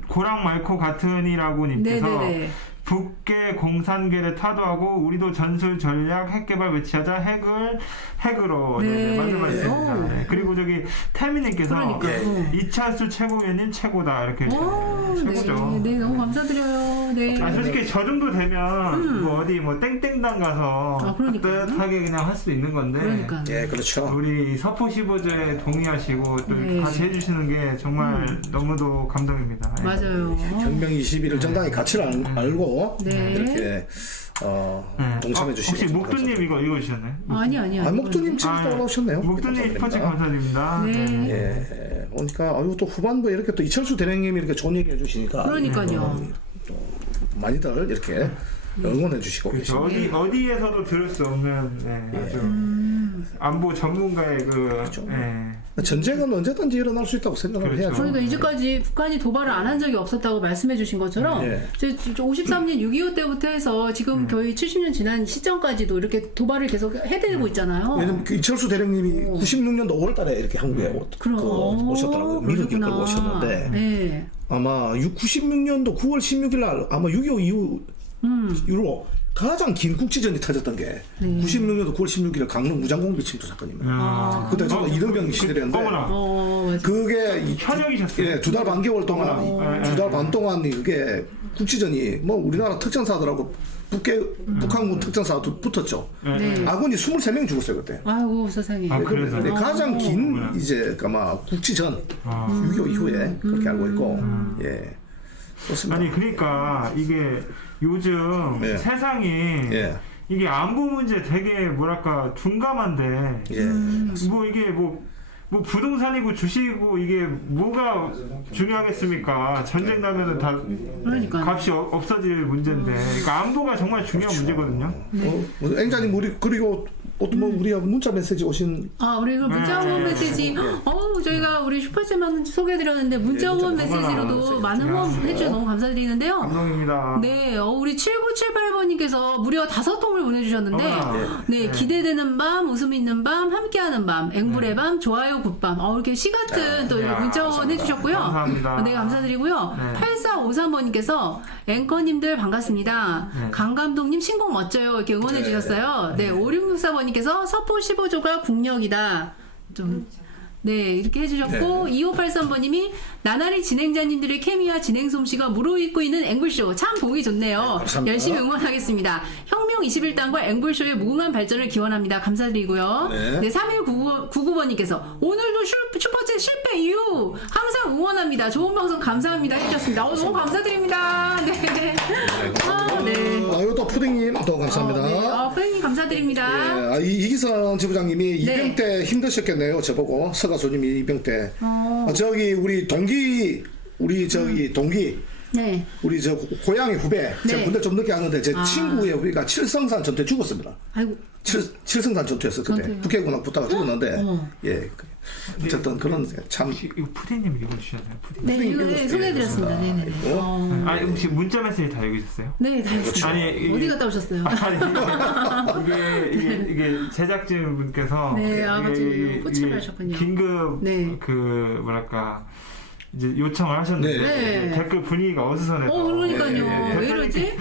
고랑 말코 같은이라고 님께서 북계 공산계를 타도하고 우리도 전술 전략 핵 개발 외치하자 핵으로 네. 맞는 말씀입니다. 네. 그리고 저기 태민님께서 그러니까. 이철수 최고위원님 최고다 이렇게 최고죠. 네, 너무 감사드려요. 네. 솔직히 저 정도 되면 뭐 어디 뭐 땡땡당 가서 그러니까요. 따뜻하게 그냥 할 수도 있는 건데 그러니까. 예, 그렇죠. 우리 서포 15조에 동의하시고 또 네. 같이 해주시는 게 정말 너무도 감동입니다. 네. 맞아요. 혁명 21을 정당의 가치를 알고 네. 이렇게 동참해 주시고 혹시 목두님 이거 읽어주셨나요? 아니. 목두님 지금 또 올라오셨네요. 목두님 스포츠 감사드립니다. 네. 예, 보니까 또 후반부에 이렇게 또 이철수 대령님이 이렇게 좋은 얘기 해주시니까 그러니까요. 또 많이들 이렇게 응원해 주시고 그렇죠. 계십니다. 어디에서도 들을 수 없는 아주 안보 전문가의 전쟁은 언제든지 일어날 수 있다고 생각을 그렇죠. 해야죠. 그러니까 이제까지 북한이 도발을 안 한 적이 없었다고 말씀해 주신 것처럼 예. 53년 6.25 때부터 해서 지금 거의 70년 지난 시점까지도 이렇게 도발을 계속 해대고 있잖아요. 왜냐면 그 이철수 대령님이 96년도 5월달에 이렇게 한국에 오셨더라고요. 미국 길걸 오셨는데 네. 아마 96년도 9월 16일 날 아마 6.25 이후로 가장 긴 국지전이 터졌던 게 96년도 9월 16일 강릉 무장공비 침투 사건입니다. 그때 저도 이등병 시절이었는데 맞아. 그게 현역이셨어요? 예, 2달 반 개월 동안 2달 반 동안 그게 국지전이 뭐 우리나라 특전사들하고 북한군 특전사도 붙었죠. 네. 아군이 23명 죽었어요 그때. 아이고 세상에. 그래서 근데 가장 긴 이제 아마 국지전 6.25 이후에 그렇게 알고 있고 예 그렇습니다. 아니 그러니까 이게 요즘 예. 세상이 예. 이게 안보 문제 되게 뭐랄까 둔감한데 예. 뭐 이게 뭐 부동산이고 주식이고 이게 뭐가 중요하겠습니까? 전쟁 나면은 다 그러니까요. 값이 없어질 문제인데 그러니까 안보가 정말 중요한 문제거든요. 앵자님 우리 그리고 뭐 우리 문자 메시지 오신 우리 그 문자 후원 메시지 저희가 우리 슈퍼챗만 소개해드렸는데 문자 후원 메시지로도 많은 후원 해주셔서 너무 감사드리는데요. 감동입니다. 네, 우리 7978번님께서 무려 5통을 보내주셨는데, 네, 기대되는 밤, 웃음 있는 밤, 함께하는 밤, 앵불의 밤, 좋아요 굿밤. 이렇게 시 같은 또 문자 후원 해주셨고요. 감사합니다. 네, 감사드리고요. 네. 8453번님께서 앵커님들 반갑습니다. 강 감독님 신곡 멋져요. 이렇게 응원해주셨어요. 네, 5664번님께서 서포 15조가 국력이다. 네, 이렇게 해주셨고, 2583번님이 나날이 진행자님들의 케미와 진행 솜씨가 무르익고 있는 앵글쇼 참 보기 좋네요. 감사합니다. 열심히 응원하겠습니다. 혁명 21단과 앵글쇼의 무궁한 발전을 기원합니다. 감사드리고요. 네. 3199번님께서 오늘도 슈퍼챗 실패 이후 항상 응원합니다. 좋은 방송 감사합니다. 해주셨습니다. 너무 감사드립니다. 네. 네. 또 푸딩님 또 감사합니다. 네. 프랭님 감사드립니다. 이기선 지부장님이 네. 입영 때 힘드셨겠네요. 저보고 서가수님이 입영 때 저기 우리 동기 네. 우리 저 고향의 후배 제가 네. 군대 좀 늦게 왔는데 제 친구의 후배가 칠성산 전투에 죽었습니다. 아이고. 칠성산 전투였어 그때 전투요? 북해군하고 붙다가 죽었는데 예 어쨌든 그런 참 혹시 이거 푸디님 읽어주셨나요? 푸디. 네, 이거 읽어주세요. 소개해드렸습니다. 네네. 아니 혹시 문자 메시지 다 읽으셨어요? 네, 다 했습니다. 아니, 어디 갔다 오셨어요? 이게 제작진 분께서 네, 지금 호출을 하셨군요. 긴급 네. 그 뭐랄까 이제 요청을 하셨는데 네. 댓글 분위기가 어수선해서 그러니까요. 왜 이러지?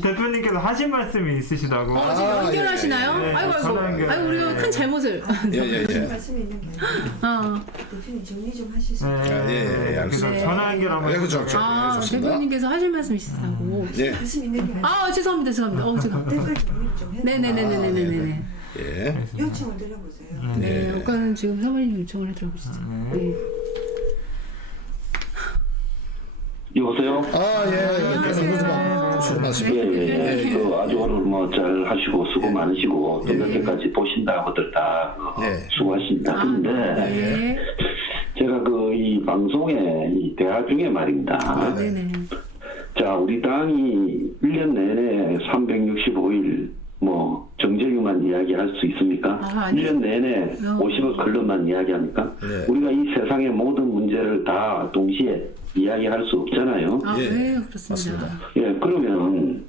대표님께서 하신 말씀이 있으시다고. 지금 연결하시나요? 네, 아이고, 전화 연결. 아이고, 우리가 큰 잘못을. 예. 말씀이 있는 게 아니라 대표님 정리 좀 하시죠. 그래서 알겠습니다. 전화 연결 한번. 네, 그렇죠. 좋습니다. 대표님께서 하실 말씀 있으시다고. 예. 말씀 있는 게 아니라 죄송합니다. 제가. 댓글 정리 좀 해서 네네네네네네. 예. 요청을 드려보세요. 네, 아까는 지금 사모님 요청을 해드리고 있어요. 네. 여보세요? 수고 많으십니다. 아주 오늘 잘 하시고 수고 많으시고 또 늦게까지 보신다 분들 다 수고하십니다. 근데 제가 이 방송에 이 대화 중에 말입니다. 네네. 자, 우리 당이 1년 내내 365일 정쟁유만 이야기할 수 있습니까? 아니요. 1년 내내 50억 클럽만 이야기합니까? 네. 우리가 이 세상의 모든 문제를 다 동시에 이야기할 수 없잖아요. 네, 그렇습니다. 그러면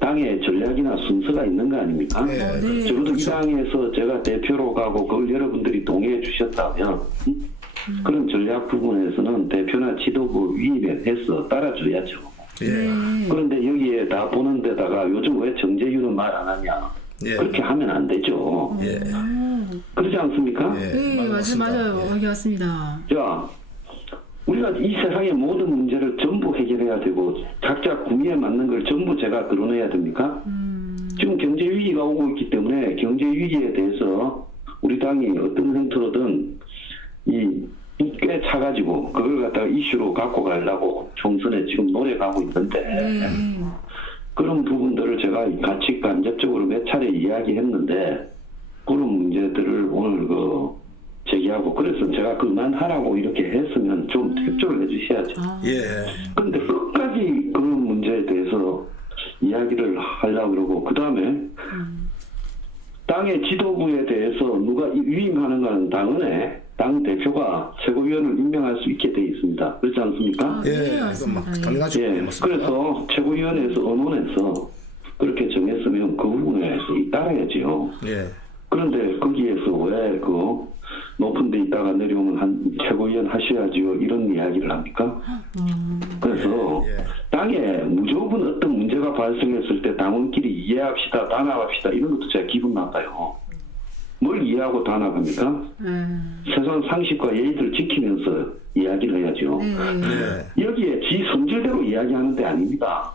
당의 전략이나 순서가 있는 거 아닙니까? 네. 적어도 이 당에서 제가 대표로 가고 그걸 여러분들이 동의해 주셨다면 그런 전략 부분에서는 대표나 지도부 위임에 해서 따라줘야죠. 예. 그런데 여기에다 보는 데다가 요즘 왜 정재윤은 말 안 하냐. 예. 그렇게 하면 안 되죠. 예. 그렇지 않습니까? 예. 네, 맞습니다. 맞아요. 예. 여기 왔습니다. 자, 우리가 이 세상의 모든 문제를 전부 해결해야 되고 각자 구미에 맞는 걸 전부 제가 드러내야 됩니까? 지금 경제 위기가 오고 있기 때문에 경제 위기에 대해서 우리 당이 어떤 형태로든 꽤 차가지고 그걸 갖다가 이슈로 갖고 가려고 총선에 지금 노력하고 있는데 그런 부분들을 제가 같이 간접적으로 몇 차례 이야기했는데 그런 문제들을 오늘 제기하고 그래서 제가 그만하라고 이렇게 했으면 좀 협조를 해주셔야죠. 예. 근데 끝까지 그런 문제에 대해서 이야기를 하려고 그러고 그 다음에 땅의 지도부에 대해서 누가 위임하는 건 당원의 당 대표가 최고위원을 임명할 수 있게 돼 있습니다. 그렇지 않습니까? 예. 네, 이건 맞습니다. 막 당연하죠. 예. 맞습니다. 그래서 최고위원회에서 언론에서 그렇게 정했으면 그 부분에 따라야지요. 예. 그런데 거기에서 왜 높은 데 있다가 내려오면 한 최고위원 하셔야지요 이런 이야기를 합니까? 그래서 예. 땅에 무조건 어떤 문제가 발생했을 때 당원끼리 이해합시다 단합합시다 이런 것도 제가 기분 나빠요. 뭘 이해하고 단합합니까? 세상 상식과 예의를 지키면서 이야기를 해야죠. 예. 여기에 지 성질대로 이야기하는 데 아닙니다.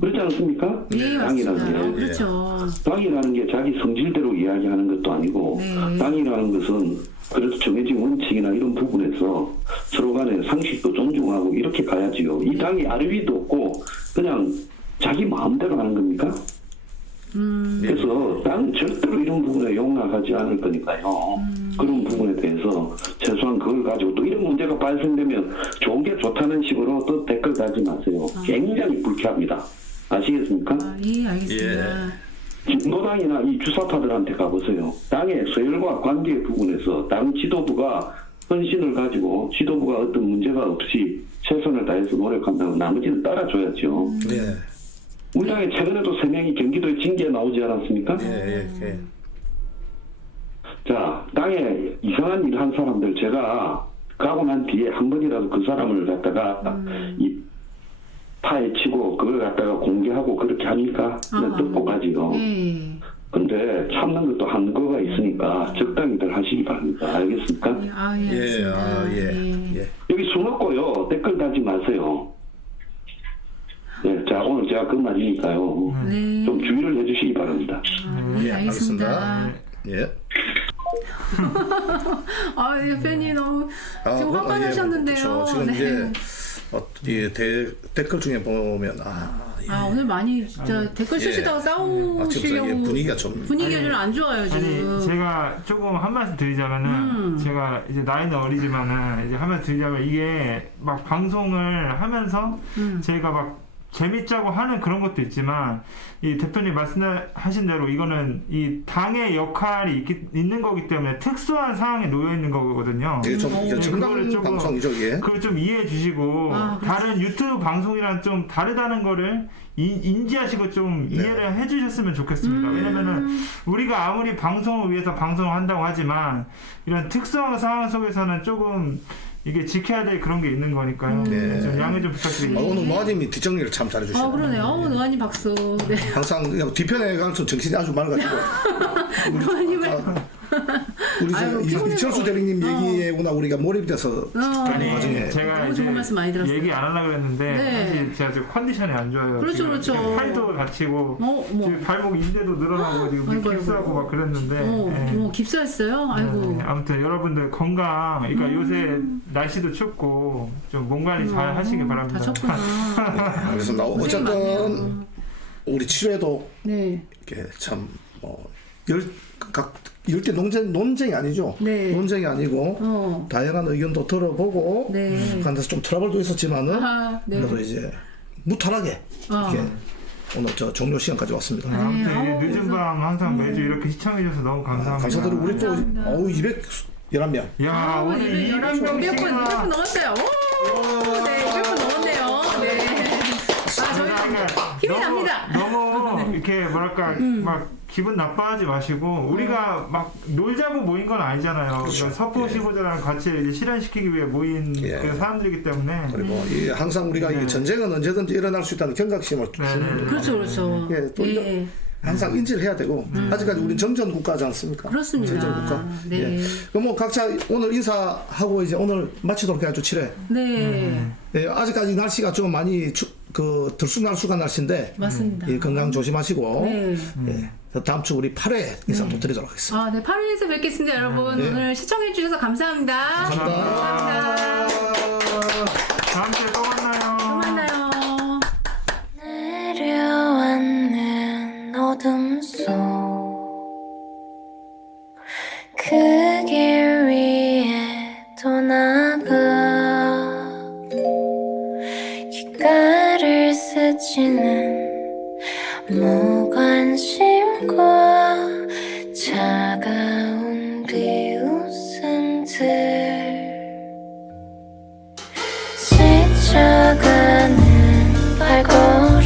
그렇지 않습니까? 네, 땅이라는 맞습니다. 게 그렇죠. 땅이라는 게 자기 성질대로 이야기하는 것도 아니고 땅이라는 것은 그래도 정해진 원칙이나 이런 부분에서 서로 간에 상식도 존중하고 이렇게 가야지요. 이 땅이 아르비도 없고 그냥 자기 마음대로 하는 겁니까? 그래서 땅 절대로 이런 부분에 용납하지 않을 거니까요. 그런 부분에 대해서 최소한 그걸 가지고 또 이런 문제가 발생되면 좋은 게 좋다는 식으로 또 댓글 달지 마세요. 굉장히 불쾌합니다. 아시겠습니까? 예, 알겠습니다. 노당이나 이 주사파들한테 가보세요. 땅의 서열과 관계 부분에서 당 지도부가 헌신을 가지고 지도부가 어떤 문제가 없이 최선을 다해서 노력한다고 나머지는 따라줘야죠. 예. 우리 당에 최근에도 3명이 경기도에 징계에 나오지 않았습니까? 예. 예. 자, 땅에 이상한 일 한 사람들 제가 가고 난 뒤에 한 번이라도 그 사람을 갖다가 이 파헤치고 그걸 갖다가 공개하고 그렇게 하니까 그냥 듣고 가지요. 근데 참는 것도 한거가 있으니까 적당히들 하시기 바랍니다. 알겠습니까? 예, 예. 알겠습니다. 아, 예. 예. 여기 술 먹고요. 댓글 달지 마세요. 네, 자 오늘 제가 끝마치니까요. 네. 좀 주의를 해주시기 바랍니다. 네, 알겠습니다. 예. 아, 대표님 너무 지금 화가 예, 나셨는데요. 그렇죠. 지금 네. 이제 이 댓글 중에 보면 예. 오늘 많이 진짜 댓글 쓰시다가 지금 싸우시려고 이게 분위기가 좀 분위기가 좀 안 좋아요 지금. 아니 제가 조금 한 말씀 드리자면은 제가 이제 나이는 어리지만은 이제 한 말씀 드리자면 이게 막 방송을 하면서 저희가 막 재밌자고 하는 그런 것도 있지만 이 대표님 말씀하신 대로 이거는 이 당의 역할이 있는 거기 때문에 특수한 상황에 놓여 있는 거거든요. 되게 좀 이게 정당 그거를 조금- 방송이죠, 이게. 그걸 좀 이해해 주시고 다른 유튜브 방송이랑 좀 다르다는 거를 인지하시고 좀 이해를 해 주셨으면 좋겠습니다. 왜냐면은 우리가 아무리 방송을 위해서 방송을 한다고 하지만 이런 특수한 상황 속에서는 조금 이게 지켜야 될 그런 게 있는 거니까요. 좀 양해 좀 부탁드립니다. 오늘 노아님이 뒷정리를 참 잘해주시네요. 그러네요. 노아님 박수. 네. 항상 그냥 뒤편에 가서 정신이 아주 맑아지고 노아님을 우리 아유, 피곤해요. 이철수 대리님 얘기에구나 우리가 몰입돼서 아니 나중에 제가 너무 이제 좋은 말씀 많이 들었어요. 얘기 안 하려고 했는데 네. 사실 제가 지금 컨디션이 안 좋아요. 그렇죠, 지금 그렇죠. 팔도 다치고 어머. 지금 발목 인대도 늘어나고 지금 아이고, 깁스하고 아이고. 막 그랬는데 예. 깁스했어요? 아이고. 네, 아무튼 여러분들 건강, 그러니까 요새 날씨도 춥고 좀 몸 관리 잘 하시기 바랍니다. 다쳤구나. 그래서 나 고생이 어쨌든 많네요. 우리 7회도 네. 이렇게 열대 논쟁이 아니죠. 네. 논쟁이 아니고 다양한 의견도 들어보고 네. 그래서 좀 트러블도 있었지만은 네. 그래도 이제 무탈하게 이렇게 오늘 종료 시간까지 왔습니다. 아무튼 아우, 이 늦은 밤 항상 매주 이렇게 시청해주셔서 너무 감사합니다. 감사드리고 우리 또 211명. 야 오늘 200명 200분 넘었어요. 오, 네, 200분 넘었네요. 네. 저희 힘이 납니다. 너무 이렇게 뭐랄까 막 기분 나빠하지 마시고 우리가 막 놀자고 모인 건 아니잖아요. 그렇죠. 그러니까 서포 15조라는 가치를 이제 실현시키기 위해 모인 예. 그 사람들이기 때문에 그리고 이 항상 우리가 이 전쟁은 언제든지 일어날 수 있다는 경각심을 네. 그렇죠, 그렇죠. 예, 또 예. 항상 인지를 해야 되고 아직까지 우리는 정전 국가지 않습니까? 그렇습니다. 정전 국가. 네. 예. 그럼 뭐 각자 오늘 인사하고 이제 오늘 마치도록 해야죠. 7회. 네. 예, 아직까지 날씨가 좀 많이 들쑥날쑥한 날씨인데 맞습니다. 예, 건강 조심하시고 네. 예, 다음 주 우리 8회 인사 또 드리도록 하겠습니다. 아, 네. 8일에서 뵙겠습니다, 여러분. 네. 오늘 시청해주셔서 감사합니다. 감사합니다. 다음 주에 또 만나요. 또 만나요. 내려앉는 어둠 속 그 길 위에 떠나가 귓가를 스치는 무관심과 차가운 비웃음들 지쳐가는 발걸음